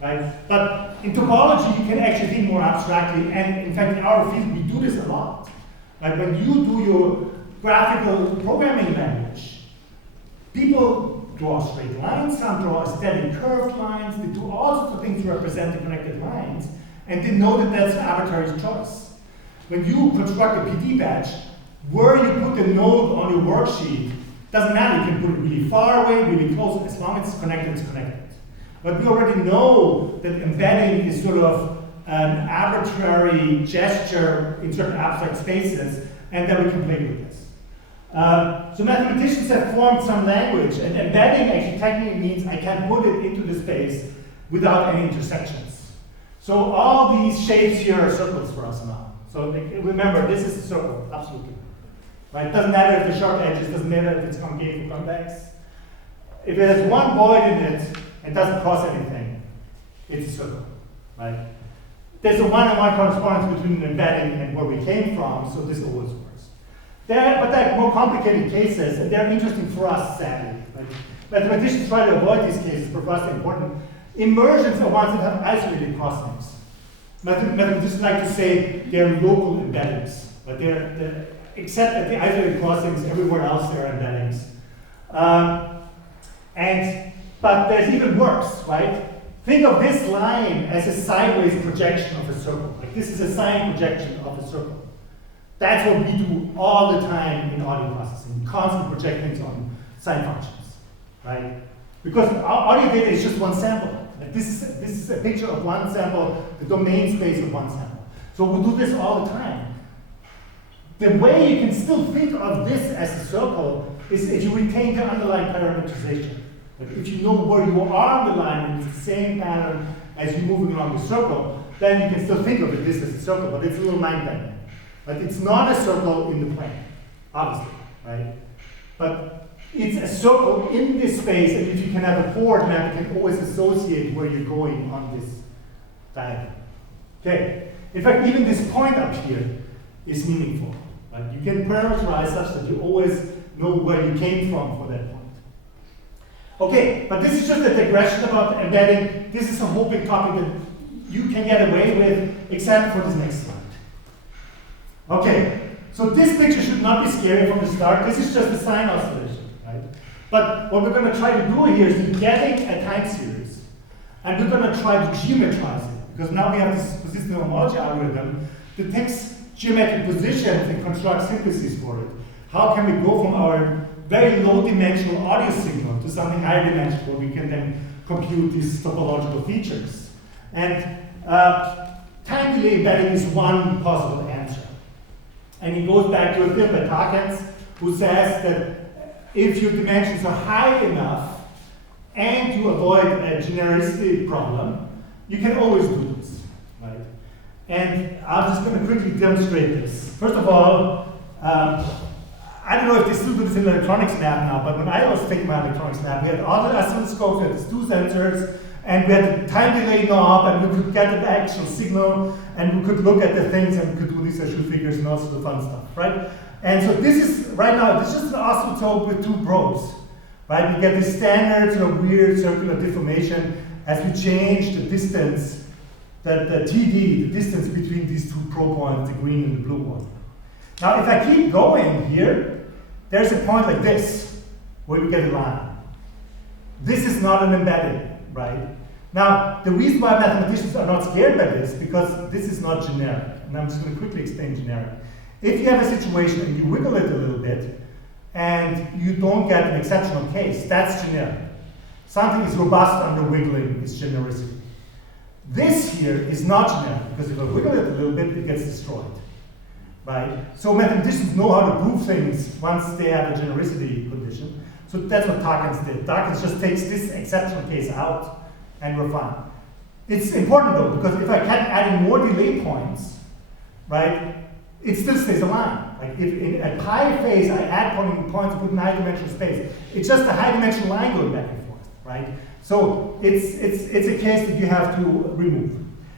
right? But in topology, you can actually think more abstractly, and in fact, in our field, we do this a lot. Like when you do your graphical programming language, people draw straight lines, some draw steady curved lines, they do all sorts of things to represent the connected lines, and they know that that's an arbitrary choice. When you construct a PD batch, where you put the node on your worksheet doesn't matter. You can put it really far away, really close. As long as it's connected, it's connected. But we already know that embedding is sort of an arbitrary gesture in certain abstract spaces, and that we can play with this. So mathematicians have formed some language, and embedding actually technically means I can put it into the space without any intersections. So all these shapes here are circles for us now. So remember, this is a circle, absolutely. Right? It doesn't matter if the sharp edges, doesn't matter if it's concave or convex. If it has one void in it and doesn't cross anything, it's a circle. Right? There's a one-on-one correspondence between an embedding and where we came from, so this always works. But there are more complicated cases, and they're interesting for us, sadly. Right? Mathematicians try to avoid these cases, but for us they're important. Immersions are ones that have isolated crosslinks. Mathematicians like to say they're local embeddings, but they're except at the isolated crossings, everywhere else there are embeddings. But there's even worse, right? Think of this line as a sideways projection of a circle. Like this is a sine projection of a circle. That's what we do all the time in audio processing. We constantly project things on sine functions, right? Because our audio data is just one sample. Like this is a picture of one sample, the domain space of one sample. So we do this all the time. The way you can still think of this as a circle is if you retain the underlying parameterization. Like if you know where you are on the line and it's the same pattern as you moving along the circle, then you can still think of this as a circle, but it's a little mind-bending. But it's not a circle in the plane, obviously, right? But it's a circle in this space, and if you can have a forward map, you can always associate where you're going on this diagram. Okay. In fact, even this point up here is meaningful. Right? You can parameterize such that you always know where you came from for that point. Okay, but this is just a digression about embedding. This is a whole big topic that you can get away with, except for this next slide. Okay, so this picture should not be scary from the start. This is just a sine oscillation, right? But what we're going to try to do here is getting a time series, and we're going to try to geometrize it, because now we have this persistent homology algorithm that takes geometric positions and constructs simplices for it. How can we go from our very low dimensional audio signal to something higher dimensional where we can then compute these topological features? And time delay embedding is one possible answer. And it goes back to a film by Tarkans, who says that if your dimensions are high enough and you avoid a genericity problem, you can always do this, right? And I'm just going to quickly demonstrate this. First of all, I don't know if they still do this in electronics lab now, but when I was taking my electronics lab, we had all the oscilloscopes, we had these two sensors, and we had the time delay knob, and we could get the actual signal, and we could look at the things, and we could do these actual figures and also the fun stuff, right? And so this is, right now, this is just an oscilloscope with two probes, right? We get this standard sort of weird circular deformation as we change the distance, the TD, the distance between these two probe points, the green and the blue one. Now, if I keep going here, there's a point like this, where we get a line. This is not an embedding, right? Now, the reason why mathematicians are not scared by this, because this is not generic. And I'm just going to quickly explain generic. If you have a situation and you wiggle it a little bit, and you don't get an exceptional case, that's generic. Something is robust under wiggling is genericity. This here is not generic, because if I wiggle it a little bit, it gets destroyed. Right? So mathematicians know how to prove things once they have a genericity condition. So that's what Tarkans did. Tarkans just takes this exceptional case out, and we're fine. It's important though, because if I kept adding more delay points, right, it still stays aligned. Like if in a pi phase I add points put in high dimensional space, it's just a high dimensional line going back and forth, right? So it's a case that you have to remove.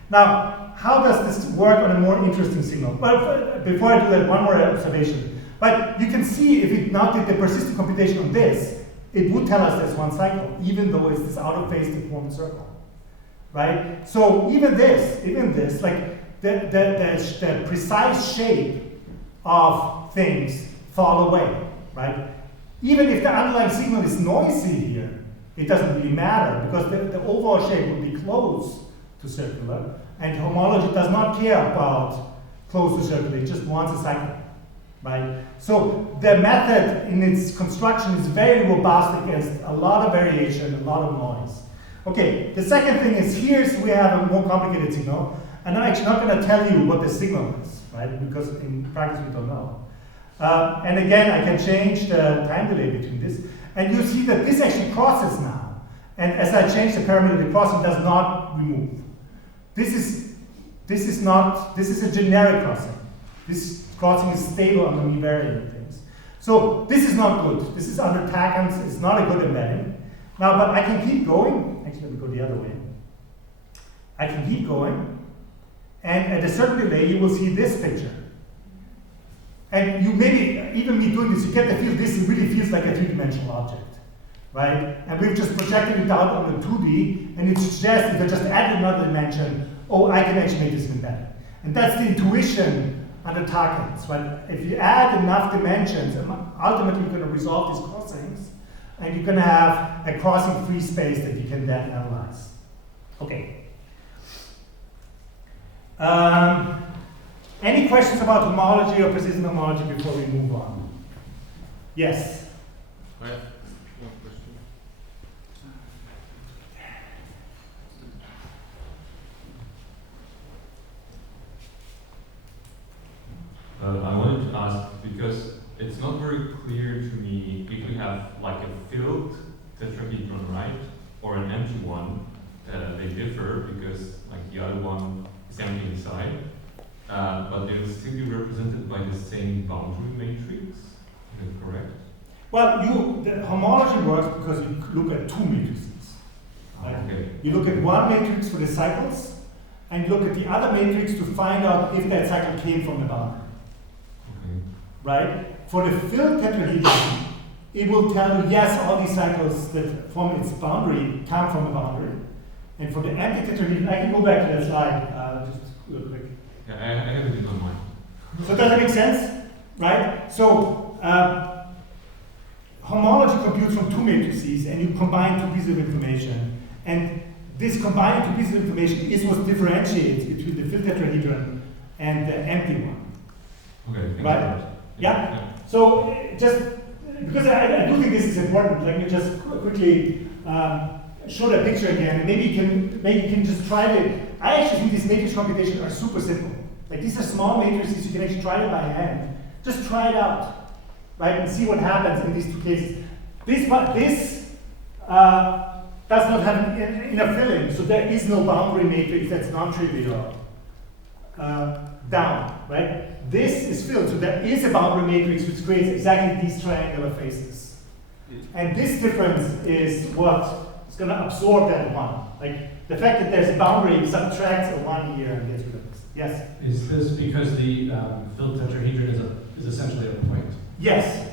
Now, how does this work on a more interesting signal? Well, before I do that, one more observation. But you can see if it now did the persistent computation on this, it would tell us there's one cycle, even though it's this out of phase deformed circle, right? So even this, like the precise shape of things fall away, right? Even if the underlying signal is noisy here, it doesn't really matter because the overall shape will be close to circular, and homology does not care about close to circular, it just wants a cycle, right? So the method in its construction is very robust against a lot of variation, a lot of noise. Okay, the second thing is here we have a more complicated signal, and I'm actually not going to tell you what the signal is, right? Because in practice we don't know. And again, I can change the time delay between this, and you see that this actually crosses now. And as I change the parameter, the crossing does not remove. this is a generic crossing. This crossing is stable under invariant things. So this is not good. This is under tacons, it's not a good embedding. Now, but I can keep going. Actually, let me go the other way. I can keep going, and at a certain delay, you will see this picture. And you maybe, even me doing this, you get the feel this really feels like a three-dimensional object, right? And we've just projected it out on the 2D, and it suggests if I just add another dimension, oh, I can actually make this even better. And that's the intuition under tacons, right? If you add enough dimensions, ultimately you're going to resolve these crossings, and you're going to have a crossing free space that you can then analyze. Okay. Any questions about homology or precision homology before we move on? Yes? I have one question. I wanted to ask, because it's not very clear to me if we have like a filled tetrahedron, right? Or an empty one. They differ because like the other one is empty inside. But they will still be represented by the same boundary matrix. Is that correct? Well, the homology works because you look at two matrices. Right? Okay. You look at one matrix for the cycles, and you look at the other matrix to find out if that cycle came from the boundary. Okay. Right? For the filled tetrahedron, it will tell you, yes, all these cycles that form its boundary come from the boundary. And for the empty tetrahedron, I can go back to that slide just real quick. Yeah, I have it in my mind. So does that make sense? Right? So homology computes from two matrices, and you combine two pieces of information. And this combining two pieces of information is what differentiates between the filled tetrahedron and the empty one. Okay. Thank Right? you. Yeah? So just because I do think this is important, let me just quickly show that picture again, and maybe you can just try to. I actually think these matrix computations are super simple. Like these are small matrices, you can actually try it by hand. Just try it out, right, and see what happens in these two cases. This does not have an inner filling, so there is no boundary matrix that's non-trivial down, right? This is filled, so there is a boundary matrix which creates exactly these triangular faces. And this difference is what is going to absorb that one. Like the fact that there's a boundary subtracts a one here and gets rid of this. Yes? Is this because the filled tetrahedron is essentially a point? Yes.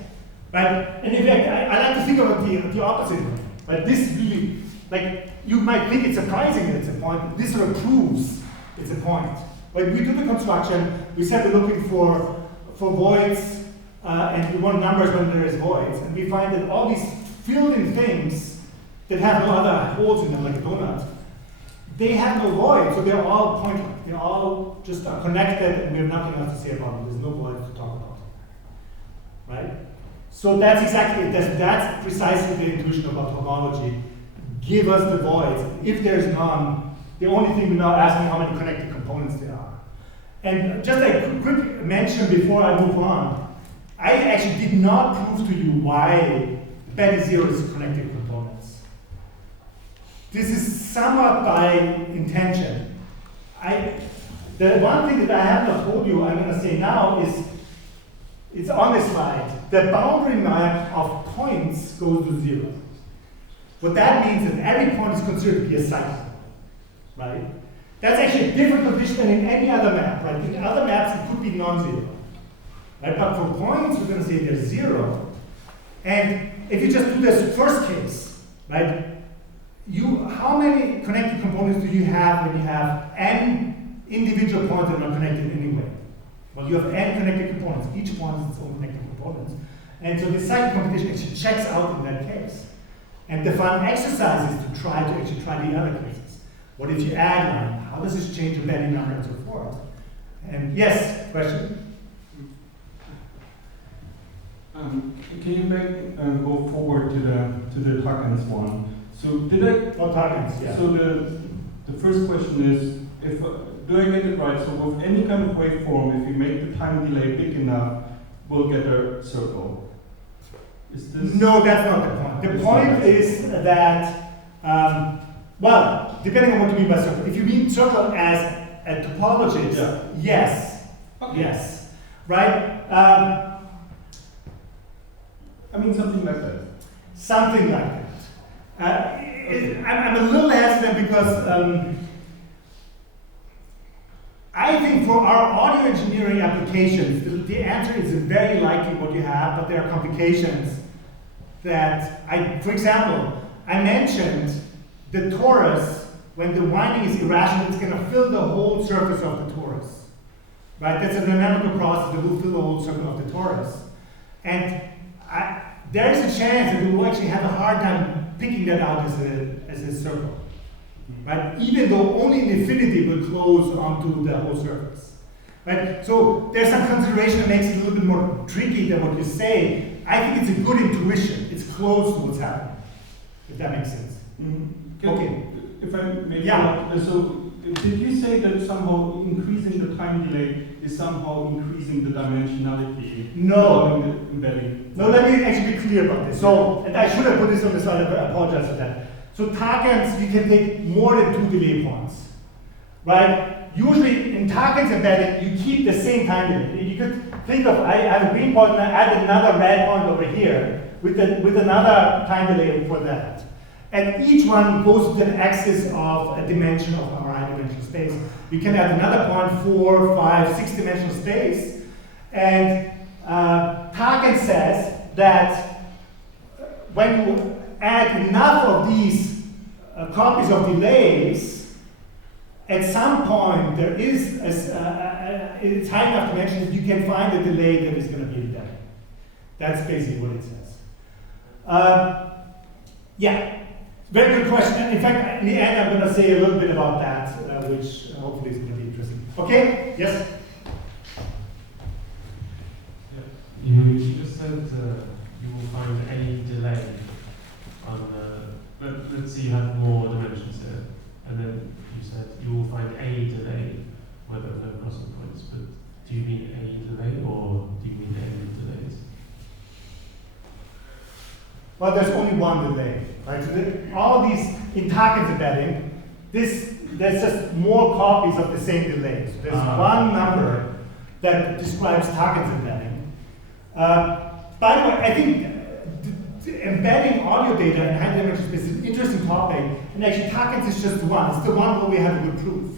Right? And in fact, I like to think of it the opposite way. Right? This really, like, you might think it's surprising that it's a point, but this sort of proves it's a point. When we do the construction, we said we're looking for voids, and we want numbers when there is voids. And we find that all these filled-in things that have no other holes in them, like a donut, they have no void, so they're all point-like. They all just are connected, and we have nothing else to say about them. There's no void to talk about. Right? So that's exactly it. That's precisely the intuition about homology. Give us the voids. If there's none, the only thing we're now asking how many connected components there are. And just a quick mention before I move on, I actually did not prove to you why beta zero is connected components. This is somewhat by intention. The one thing that I have not told you, I'm going to say now, is it's on this slide. The boundary map of points goes to zero. What that means is that every point is considered to be a cycle, right? That's actually a different condition than in any other map, right? In other maps, it could be non-zero, right? But for points, we're going to say they're zero. And if you just do this first case, right? How many connected components do you have when you have n individual points that are not connected in any way? Well, you have n connected components. Each point has its own connected components. And so the cycle computation actually checks out in that case. And the fun exercise is to try the other cases. What if you add one? How does this change the embedding number and so forth? And yes, question? Can you go forward to the tokens one? So did I? Oh, tokens, yeah. So the first question is, if do I get it right? So with any kind of waveform, if you make the time delay big enough, we'll get a circle. Is this? No, that's not the point. The point is that, well, depending on what you mean by circle. If you mean circle as a topologist, Yeah. yes. Okay. Yes. Right? I mean something like that. Something like that. I'm a little hesitant because I think for our audio engineering applications, the answer is very likely what you have, but there are complications that for example, I mentioned the torus, when the winding is irrational, it's going to fill the whole surface of the torus. Right? That's a dynamical process that will fill the whole circle of the torus. And there is a chance that we will actually have a hard time picking that out as a circle. Right? Even though only an infinity will close onto the whole surface. Right? So there's some consideration that makes it a little bit more tricky than what you say. I think it's a good intuition. It's close to what's happening. If that makes sense. Okay. If I may Yeah. follow up, so did you say that somehow increasing the time delay is somehow increasing the dimensionality? No. Following the embedding? No, let me actually be clear about this. So, and I should have put this on the slide, I apologize for that. So tokens, you can take more than 2 delay points, right? Usually in tokens embedding, you keep the same time delay. You could think of, I have a green point and I add another red point over here with another time delay for that. And each one goes with an axis of a dimension of our high-dimensional space. You can add another point, 4, 5, 6-dimensional space. And Target says that when you add enough of these copies of delays, at some point there is it's high enough dimension that you can find a delay that is going to be embedded. That's basically what it says. Yeah. Very good question. And in fact, in the end, I'm going to say a little bit about that, which hopefully is going to be interesting. Okay? Yes? You just said you will find any delay on let's say you have more dimensions here, and then you said you will find a delay where there are no crossing points, but do you mean a delay or do you mean any delays? Well, there's only one delay, right? So all these, in tokens embedding, there's just more copies of the same delay. So there's one number that describes tokens embedding. By the way, I think embedding audio data in high-dimensional space is an interesting topic, and actually tokens is just one. It's the one where we have a good proof.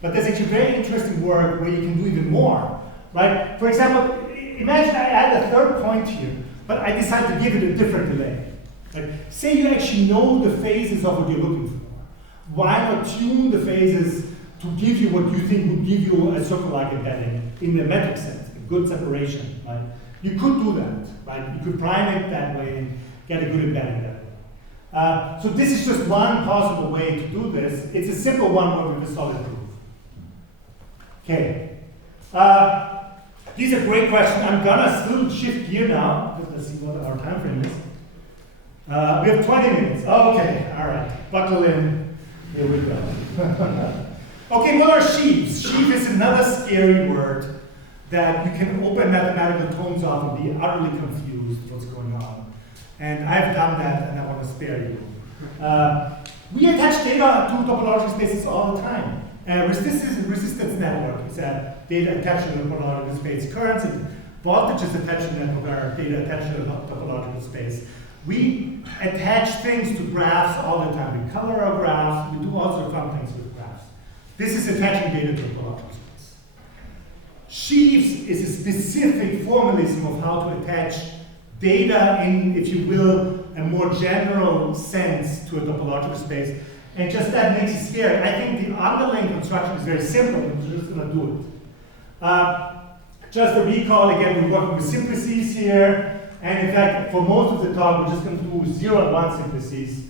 But there's actually very interesting work where you can do even more, right? For example, imagine I add a third point here, but I decide to give it a different delay. Right? Say you actually know the phases of what you're looking for. Why not tune the phases to give you what you think would give you a circle-like embedding in the metric sense, a good separation, right? You could do that, right? You could prime it that way and get a good embedding that way. So this is just one possible way to do this. It's a simple one where we have a solid proof. Okay. These are great questions. I'm gonna still shift gear now. Let's see what our time frame is. We have 20 minutes. Okay, all right. Buckle in. Here we go. Okay, what are sheaves? Sheaf is another scary word that you can open mathematical tomes off and be utterly confused what's going on. And I've done that, and I want to spare you. We attach data to topological spaces all the time. Resistance network is a data attached to the topological space. Currents and voltages attached to the network are data attached to the topological space. We attach things to graphs all the time. We color our graphs. We do all sorts of fun things with graphs. This is attaching data to the topological space. Sheaves is a specific formalism of how to attach data in, if you will, a more general sense to a topological space. And just that makes it scary. I think the underlying construction is very simple, and we're just going to do it. Just a recall, again, we're working with simplices here. And in fact, for most of the talk, we're just going to do 0 and 1 simplices.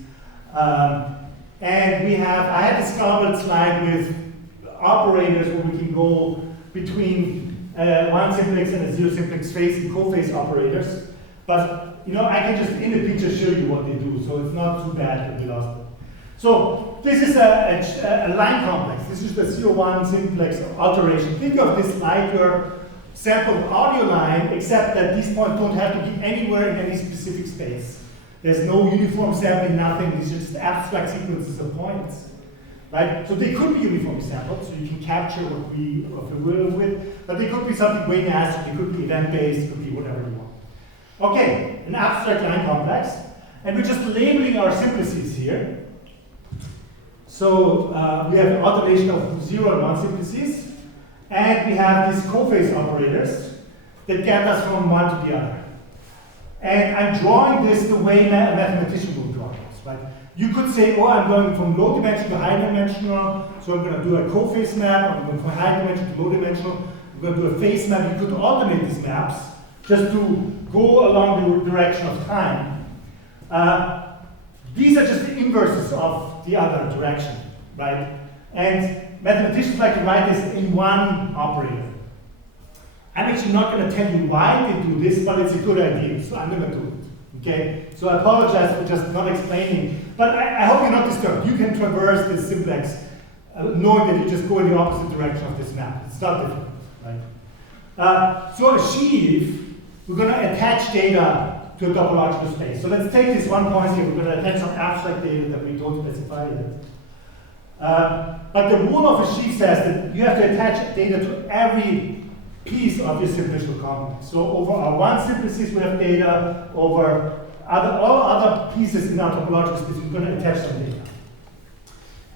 And I have a scalpel slide with operators where we can go between 1 simplex and a 0 simplex phase and co-phase operators. But I can just in the picture show you what they do, so it's not too bad that we lost it. So this is a line complex. This is the 0-1 simplex alteration. Think of this like your sampled audio line, except that these points don't have to be anywhere in any specific space. There's no uniform sampling, nothing. These are just abstract sequences of points. right? So they could be uniformly sampled, so you can capture what we will with, but they could be something way nastier, they could be event-based, it could be whatever you want. Okay, an abstract line complex, and we're just labeling our simplices here. So we have an alternation of 0 and 1 simplices, and we have these cophase operators that get us from one to the other. And I'm drawing this the way a mathematician will draw this, right? You could say, oh, I'm going from low dimensional to high dimensional, so I'm going to do a cophase map, I'm going from high dimensional to low dimensional, I'm going to do a phase map. You could alternate these maps just to go along the direction of time. These are just the inverses of the other direction, right? And mathematicians like to write this in one operator. I'm actually not going to tell you why they do this, but it's a good idea, so I'm going to do it. Okay? So I apologize for just not explaining, but I hope you're not disturbed. You can traverse this simplex knowing that you just go in the opposite direction of this map. It's not difficult, right? So a sheaf, we're going to attach data to a topological space. So let's take this one point here. We're going to attach some abstract data that we don't specify yet. But the rule of a sheaf says that you have to attach data to every piece of your simplicial complex. So over our one simplices, we have data. Over all other pieces in our topological space, we're going to attach some data.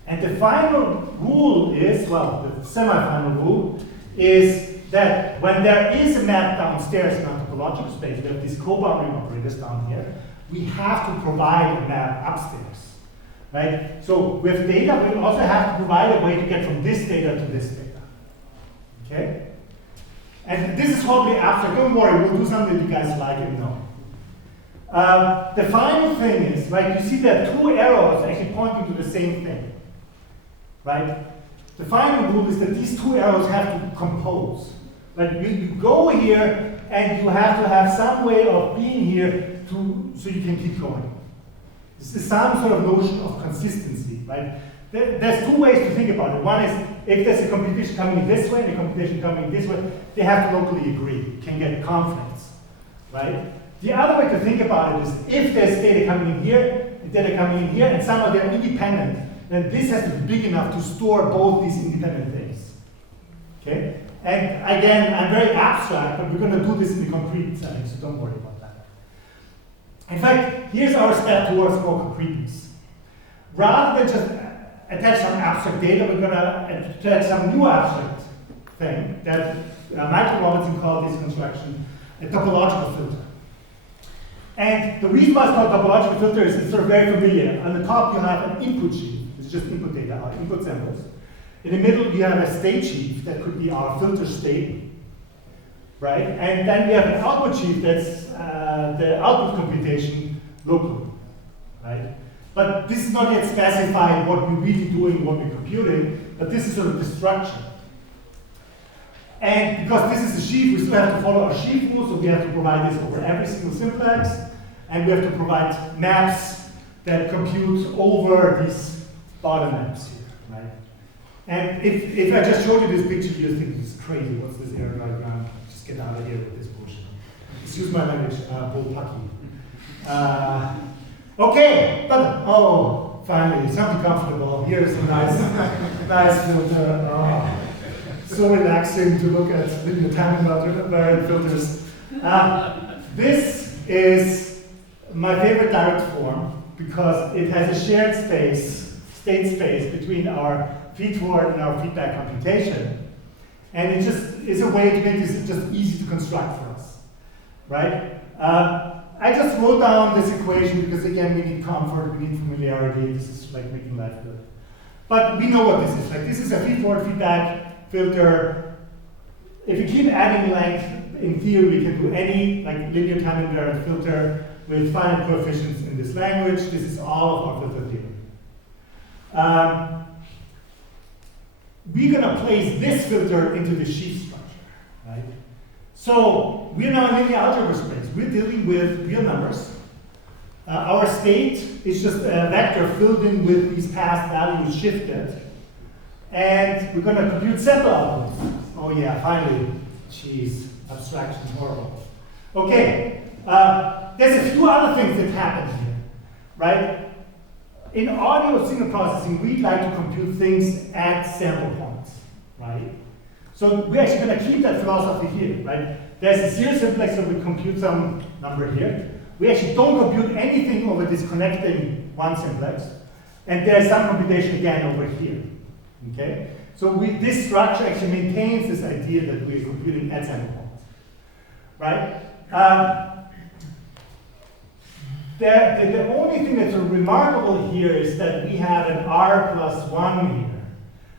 And the final rule is, well, the semi-final rule is that when there is a map downstairs in our topological space, we have these co-boundary operators down here, we have to provide a map upstairs, right? So with data, we also have to provide a way to get from this data to this data, okay? And this is probably abstract. Don't worry, we'll do something that you guys like and know. The final thing is, right, you see there are two arrows actually pointing to the same thing, right? The final rule is that these two arrows have to compose. Right? You go here and you have to have some way of being here so you can keep going. This is some sort of notion of consistency, right? There's two ways to think about it. One is if there's a computation coming this way and a computation coming this way, they have to locally agree. You can get conflicts, right? The other way to think about it is if there's data coming in here and data coming in here and somehow they're independent, then this has to be big enough to store both these independent things. Okay? And again, I'm very abstract, but we're going to do this in the concrete setting, so don't worry about that. In fact, here's our step towards more concreteness. Rather than just attach some abstract data, we're going to attach some new abstract thing that Michael Robinson called this construction a topological filter. And the reason why it's called topological filter is it's sort of very familiar. On the top, you have an input sheaf. It's just input data, our input samples. In the middle, you have a state sheaf that could be our filter state, right? And then we have an output sheaf that's the output computation locally, right? But this is not yet specified what we're really doing, what we're computing, but this is sort of the structure. And because this is a sheaf, we still have to follow our sheaf rule, so we have to provide this over every single simplex, and we have to provide maps that compute over these bottom maps here, right? And if I just showed you this picture, you'd think this is crazy. What's this error diagram? Just get out of here with this bullshit. Excuse my language, bullpucky. Okay, but finally, something comfortable. Here's a nice filter. Oh, so relaxing to look at linear time invariant filters. This is my favorite direct form because it has a shared state space between our feed forward and our feedback computation. And it just is a way to make this just easy to construct for us, right? I just wrote down this equation because again, we need comfort, we need familiarity. This is like making life good. But we know what this is. Like this is a feed forward feedback filter. If you keep adding length, in theory, we can do any like linear time invariant filter with finite coefficients in this language. This is all of our filter theory. We're going to place this filter into the sheaf structure, right? So we're now in linear algebra space. We're dealing with real numbers. Our state is just a vector filled in with these past values shifted. And we're going to compute sample algorithms. Oh yeah, finally. Jeez, abstraction, horrible. Okay, there's a few other things that happen here, right? in audio signal processing, we like to compute things at sample points, right? So we're actually going to keep that philosophy here, right? There's a zero simplex, so we compute some number here. We actually don't compute anything over this connecting one simplex. And there's some computation again over here, okay? So this structure actually maintains this idea that we're computing at sample points, right? The only thing that's remarkable here is that we have an r plus 1 here.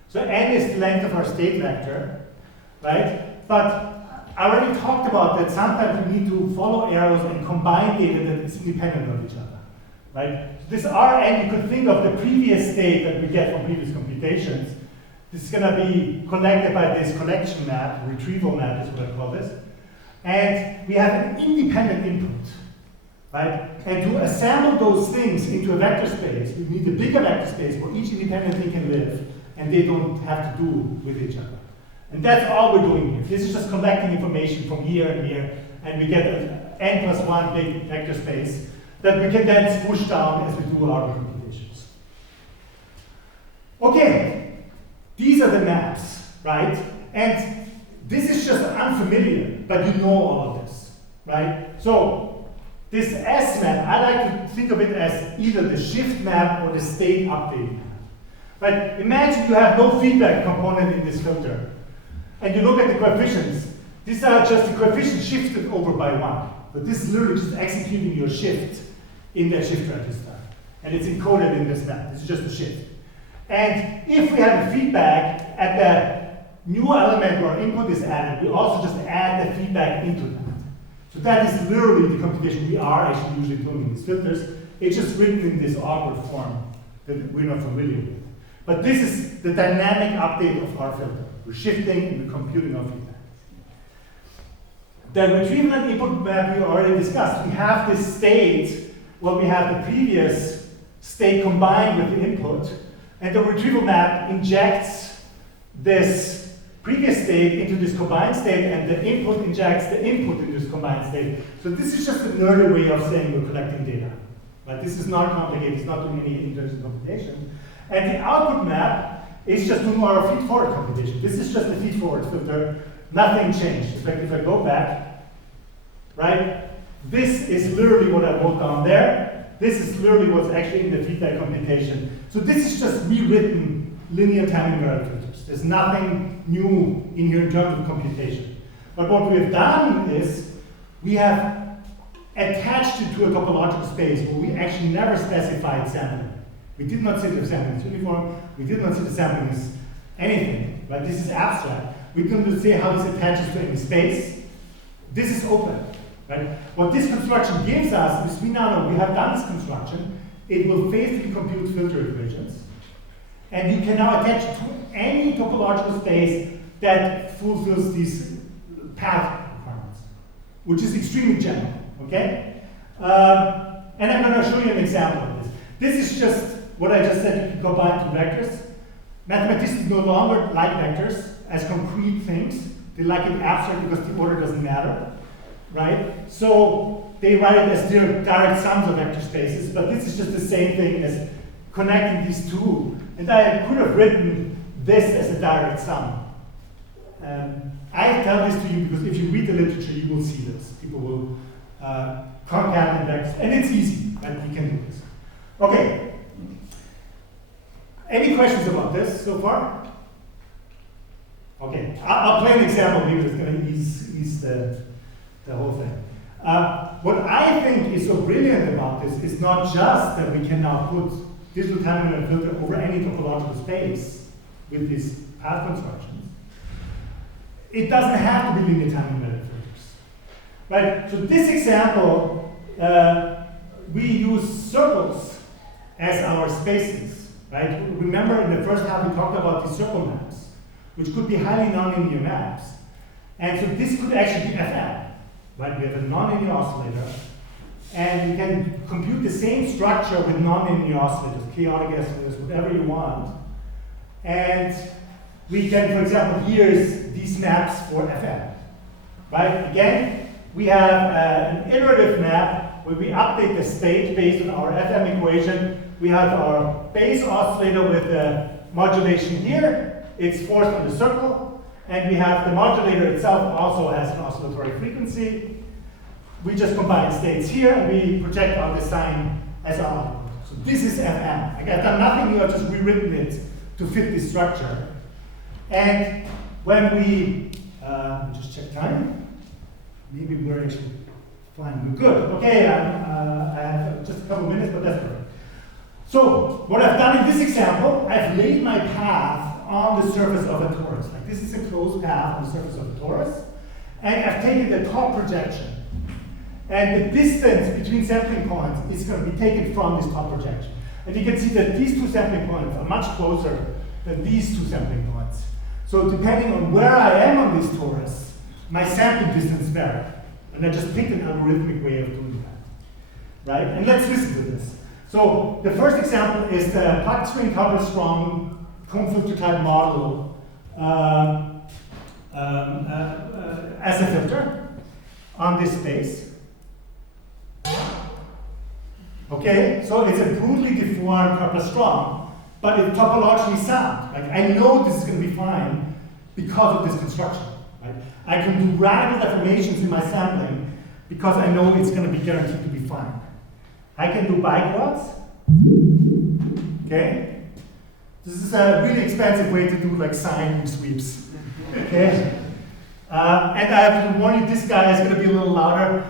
So n is the length of our state vector, right? But I already talked about that sometimes we need to follow arrows and combine data that is independent of each other, right? This Rn, you could think of the previous state that we get from previous computations. This is going to be collected by this collection map, retrieval map is what I call this. And we have an independent input, right? And to assemble those things into a vector space, we need a bigger vector space where each independent thing can live, and they don't have to do with each other. And that's all we're doing here. This is just collecting information from here and here, and we get an n plus 1 big vector space that we can then swoosh down as we do our computations. Okay, these are the maps, right? And this is just unfamiliar, but you know all of this, right? So this S map, I like to think of it as either the shift map or the state update map. Right? Imagine you have no feedback component in this filter, and you look at the coefficients. These are just the coefficients shifted over by 1. But this is literally just executing your shift in that shift register. And it's encoded in this map. This is just a shift. And if we have a feedback at the new element where our input is added, we also just add the feedback into that. So that is literally the computation we are actually usually doing in these filters. It's just written in this awkward form that we're not familiar with. But this is the dynamic update of our filter. We're shifting and we're computing our feedback. The retrieval and input map we already discussed. We have this state where we have the previous state combined with the input, and the retrieval map injects this previous state into this combined state, and the input injects the input into this combined state. So this is just a nerdy way of saying we're collecting data. Right? This is not complicated, it's not doing any interesting computation. And the output map is just doing our feed-forward computation. This is just a feed-forward filter. Nothing changed. In fact, if I go back, right, this is literally what I wrote down there. This is literally what's actually in the feedback computation. So this is just rewritten linear time invariant filters. There's nothing new in here in terms of computation. But what we have done is we have attached it to a topological space where we actually never specified sampling. We did not say the sampling is uniform. We did not say the sampling is anything. Right? This is abstract. We didn't say how this attaches to any space. This is open. Right? What this construction gives us is we now know we have done this construction. It will faithfully compute filter equations. And you can now attach it to any topological space that fulfills these path requirements, which is extremely general. Okay? And I'm going to show you an example of this. This is just what I just said, you can combine two vectors. Mathematicians no longer like vectors as concrete things. They like it abstract because the order doesn't matter, right? So they write it as direct sums of vector spaces, but this is just the same thing as connecting these two. And I could have written this as a direct sum. I tell this to you because if you read the literature, you will see this. People will concatenate vectors, and it's easy, right? You can do this. Okay. Any questions about this so far? Okay, I'll play an example maybe that's going to ease the whole thing. What I think is so brilliant about this is not just that we can now put digital time invariant filter over any topological space with these path constructions. It doesn't have to be linear time invariant filters. Right? So this example, we use circles as our spaces. Right? Remember in the first half we talked about these circle maps, which could be highly nonlinear maps. And so this could actually be FM. Right? We have a nonlinear oscillator, and you can compute the same structure with nonlinear oscillators, chaotic oscillators, whatever you want. And we can, for example, here's these maps for FM. Right? Again, we have an iterative map when we update the state based on our FM equation, we have our base oscillator with the modulation here. It's forced on the circle. And we have the modulator itself also has an oscillatory frequency. We just combine states here, and we project out the sign as our output. So this is FM. Like, I've done nothing new, I've just rewritten it to fit this structure. And when we, just check time. Maybe we're actually fine. We're good. Okay, I have just a couple minutes, but that's perfect. So what I've done in this example, I've laid my path on the surface of a torus. Like, this is a closed path on the surface of a torus. And I've taken the top projection. And the distance between sampling points is going to be taken from this top projection. And you can see that these two sampling points are much closer than these two sampling points. So depending on where I am on this torus, my sampling distance varies. And I just picked an algorithmic way of doing that. Right? And let's listen to this. So the first example is the Proc string coupled strong cone filter type model as a filter on this space. Okay, so it's a brutally deformed coupled strong, but it's topologically sound. Like, I know this is going to be fine because of this construction. Right? I can do radical deformations in my sampling because I know it's going to be guaranteed to be fine. I can do biquads. Okay, this is a really expensive way to do like sine sweeps. Okay, and I have to warn you, this guy is going to be a little louder.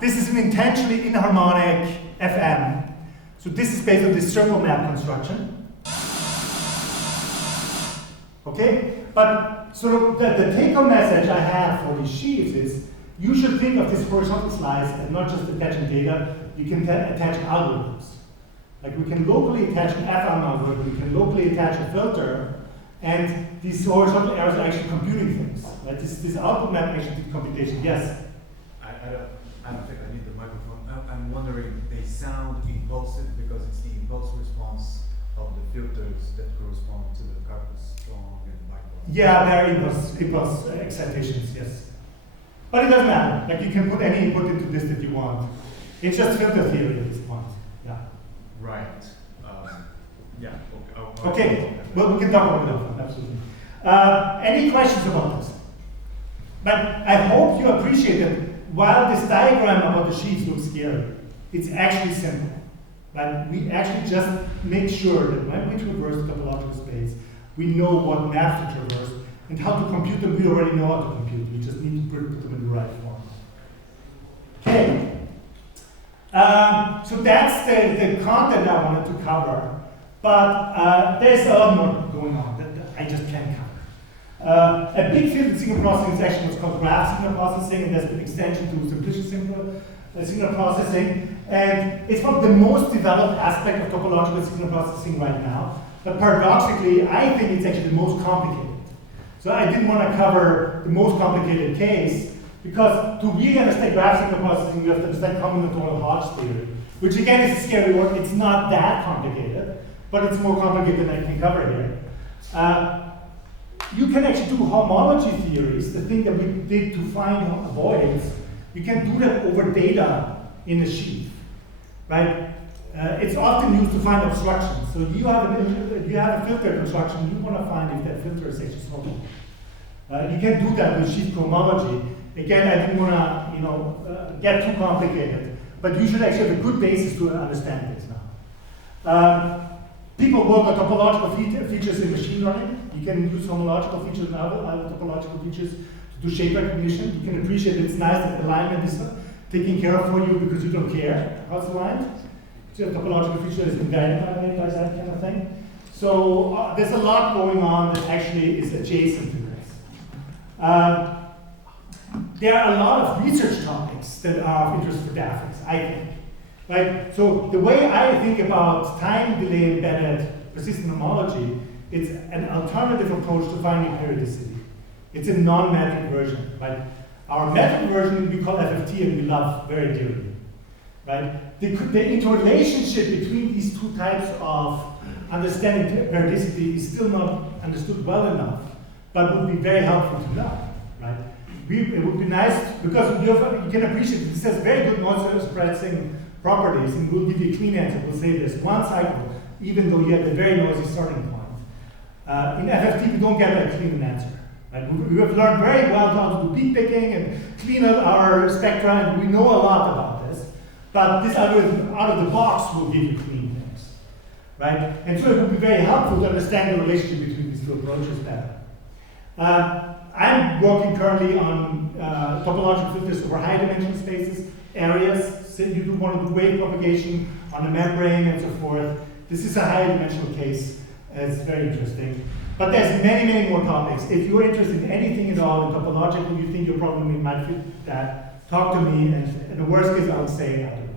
This is an intentionally inharmonic FM. So this is based on this circle map construction. Okay, but sort of the take-home message I have for these sheaves is you should think of this horizontal slice as not just attaching data, you can attach algorithms. Like, we can locally attach an FM algorithm, we can locally attach a filter, and these horizontal arrows are actually computing things. Right? This output map actually did computation. Yes? I don't think I need the microphone. I'm wondering, they sound impulsive because it's the impulse response of the filters that correspond to the corpus strong and biquad. Yeah, they're impulse excitations, yes. But it doesn't matter. Like, you can put any input into this that you want. It's just filter theory at this point. Yeah. Right. Yeah. Okay. Well, we can talk about it. Absolutely. Any questions about this? But I hope you appreciate that while this diagram about the sheets looks scary, it's actually simple. But we actually just make sure that when we traverse the topological space, we know what maps to traverse, and how to compute them, we already know how to compute. We just need to put them in the right form. Okay. So that's the content I wanted to cover. But there's a lot more going on that I just can't cover. A big field in signal processing is actually what's called graph signal processing, and there's an extension to simplicial signal processing. And it's one of the most developed aspect of topological signal processing right now. But paradoxically, I think it's actually the most complicated. So I didn't want to cover the most complicated case, because to really understand graph signal processing, you have to understand combinatorial Hodge theory, which again is a scary word. It's not that complicated, but it's more complicated than I can cover here. You can actually do homology theories, the thing that we did to find avoidance. You can do that over data in a sheaf, right? It's often used to find obstructions. So you have a filter construction, you want to find if that filter is actually small. You can do that with sheaf cohomology. Again, I didn't want to get too complicated, but you should actually have a good basis to understand this now. People work on topological features in machine learning. You can use homological features and other topological features to do shape recognition. You can appreciate it's nice that alignment is taken care of for you because you don't care how it's aligned. So a topological feature is guided by that kind of thing. So there's a lot going on that actually is adjacent to this. There are a lot of research topics that are of interest for DAFx, I think. Right? So the way I think about time delay embedded persistent homology, it's an alternative approach to finding periodicity. It's a non-metric version. Right? Our metric version we call FFT and we love very dearly. Right? The interrelationship between these two types of understanding periodicity is still not understood well enough, but would be very helpful to know. Right? it would be nice, because you can appreciate this has very good noise suppressing properties, and we'll give you a clean answer. We'll say there's one cycle, even though you have a very noisy starting point. In FFT, we don't get a clean answer. Right? We have learned very well how to do peak picking and clean out our spectra, and we know a lot about this. But this algorithm out of the box will give you clean things. Right? And so it would be very helpful to understand the relationship between these two approaches better. I'm working currently on topological filters over high dimensional spaces, areas. So you do want to do wave propagation on the membrane and so forth. This is a high dimensional case. It's very interesting. But there's many, many more topics. If you're interested in anything at all in topological, you think your problem might fit that, talk to me, and in the worst case, I would say I don't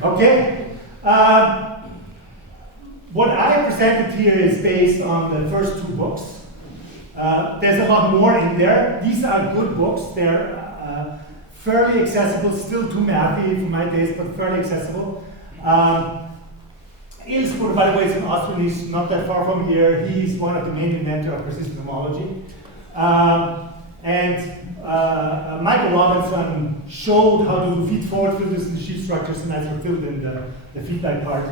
know. Okay? What I presented here is based on the first two books. There's a lot more in there. These are good books. They're fairly accessible, still too mathy for my taste, but fairly accessible. Essl, by the way, is an Austrian. He's not that far from here. He's one of the main inventors of persistent homology. Michael Robinson showed how to do feed-forward filters in the sheet structures, and I sort of filled in the feedback part.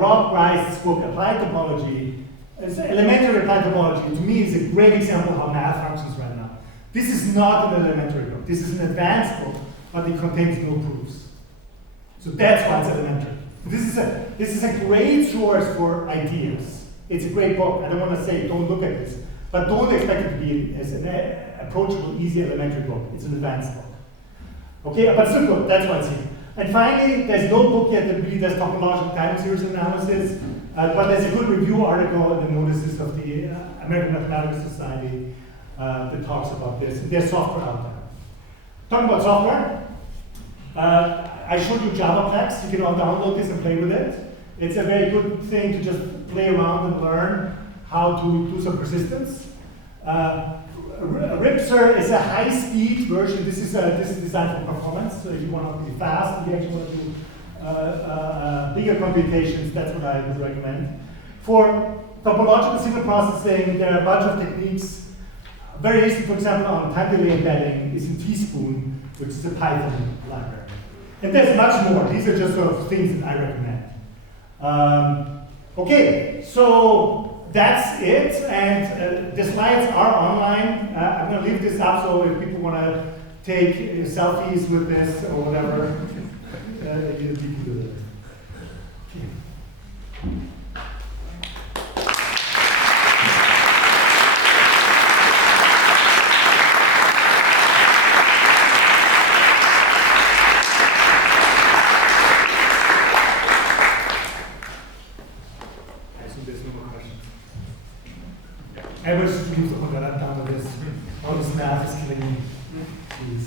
Rob Rice spoke applied topology. Elementary applied topology, to me, is a great example of how math functions right now. This is not an elementary book. This is an advanced book, but it contains no proofs. So that's why it's elementary. This is a great source for ideas. It's a great book. I don't want to say don't look at this, but don't expect it to be as an approachable, easy elementary book. It's an advanced book. Okay, but still good. That's why it's here. And finally, there's no book yet that really does topological time series analysis, but there's a good review article in the notices of the American Mathematical Society that talks about this. And there's software out there. Talking about software, I showed you JavaPlex. You can all download this and play with it. It's a very good thing to just play around and learn how to do some persistence. Ripser is a high-speed version. This is designed for performance. So if you want to be fast, if you actually want to do bigger computations, that's what I would recommend. For topological signal processing, there are a bunch of techniques. Very easy, for example, on time delay embedding is in Teaspoon, which is a Python library. And there's much more. These are just sort of things that I recommend. Okay, so that's it. And the slides are online. I'm going to leave this up so if people want to take selfies with this or whatever, you can do that. Okay. I was just looking for that I'm done with this. All this math is killing me. Please.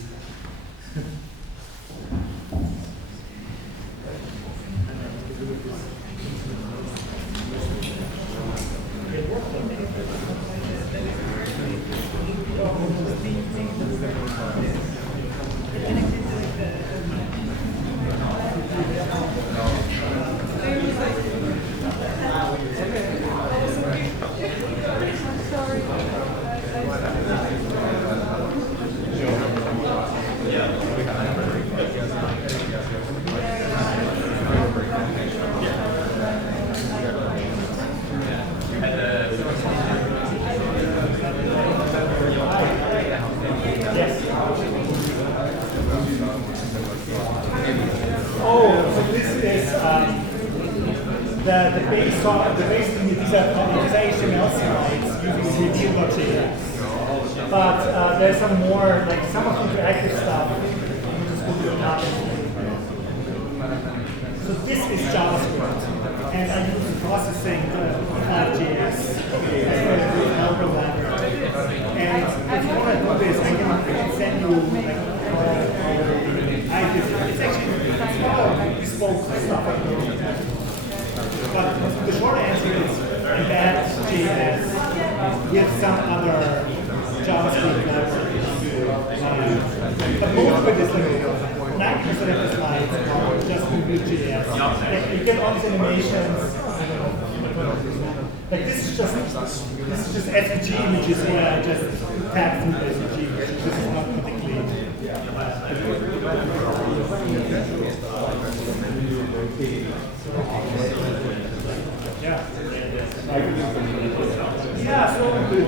The base thing, these are HTML slides using reveal.js. But there's some more, like some of the interactive stuff. So this is JavaScript, and I use the processing JS. And if you want to do this, I can send you it's actually all bespoke stuff. But the short answer is embed JS with some other JavaScript libraries. But most of it is like 90% of the slides are just with JS. You get all these animations, Like this is just SVG images where I just tag through the SVG images. This is not particularly. Yeah. Yeah. So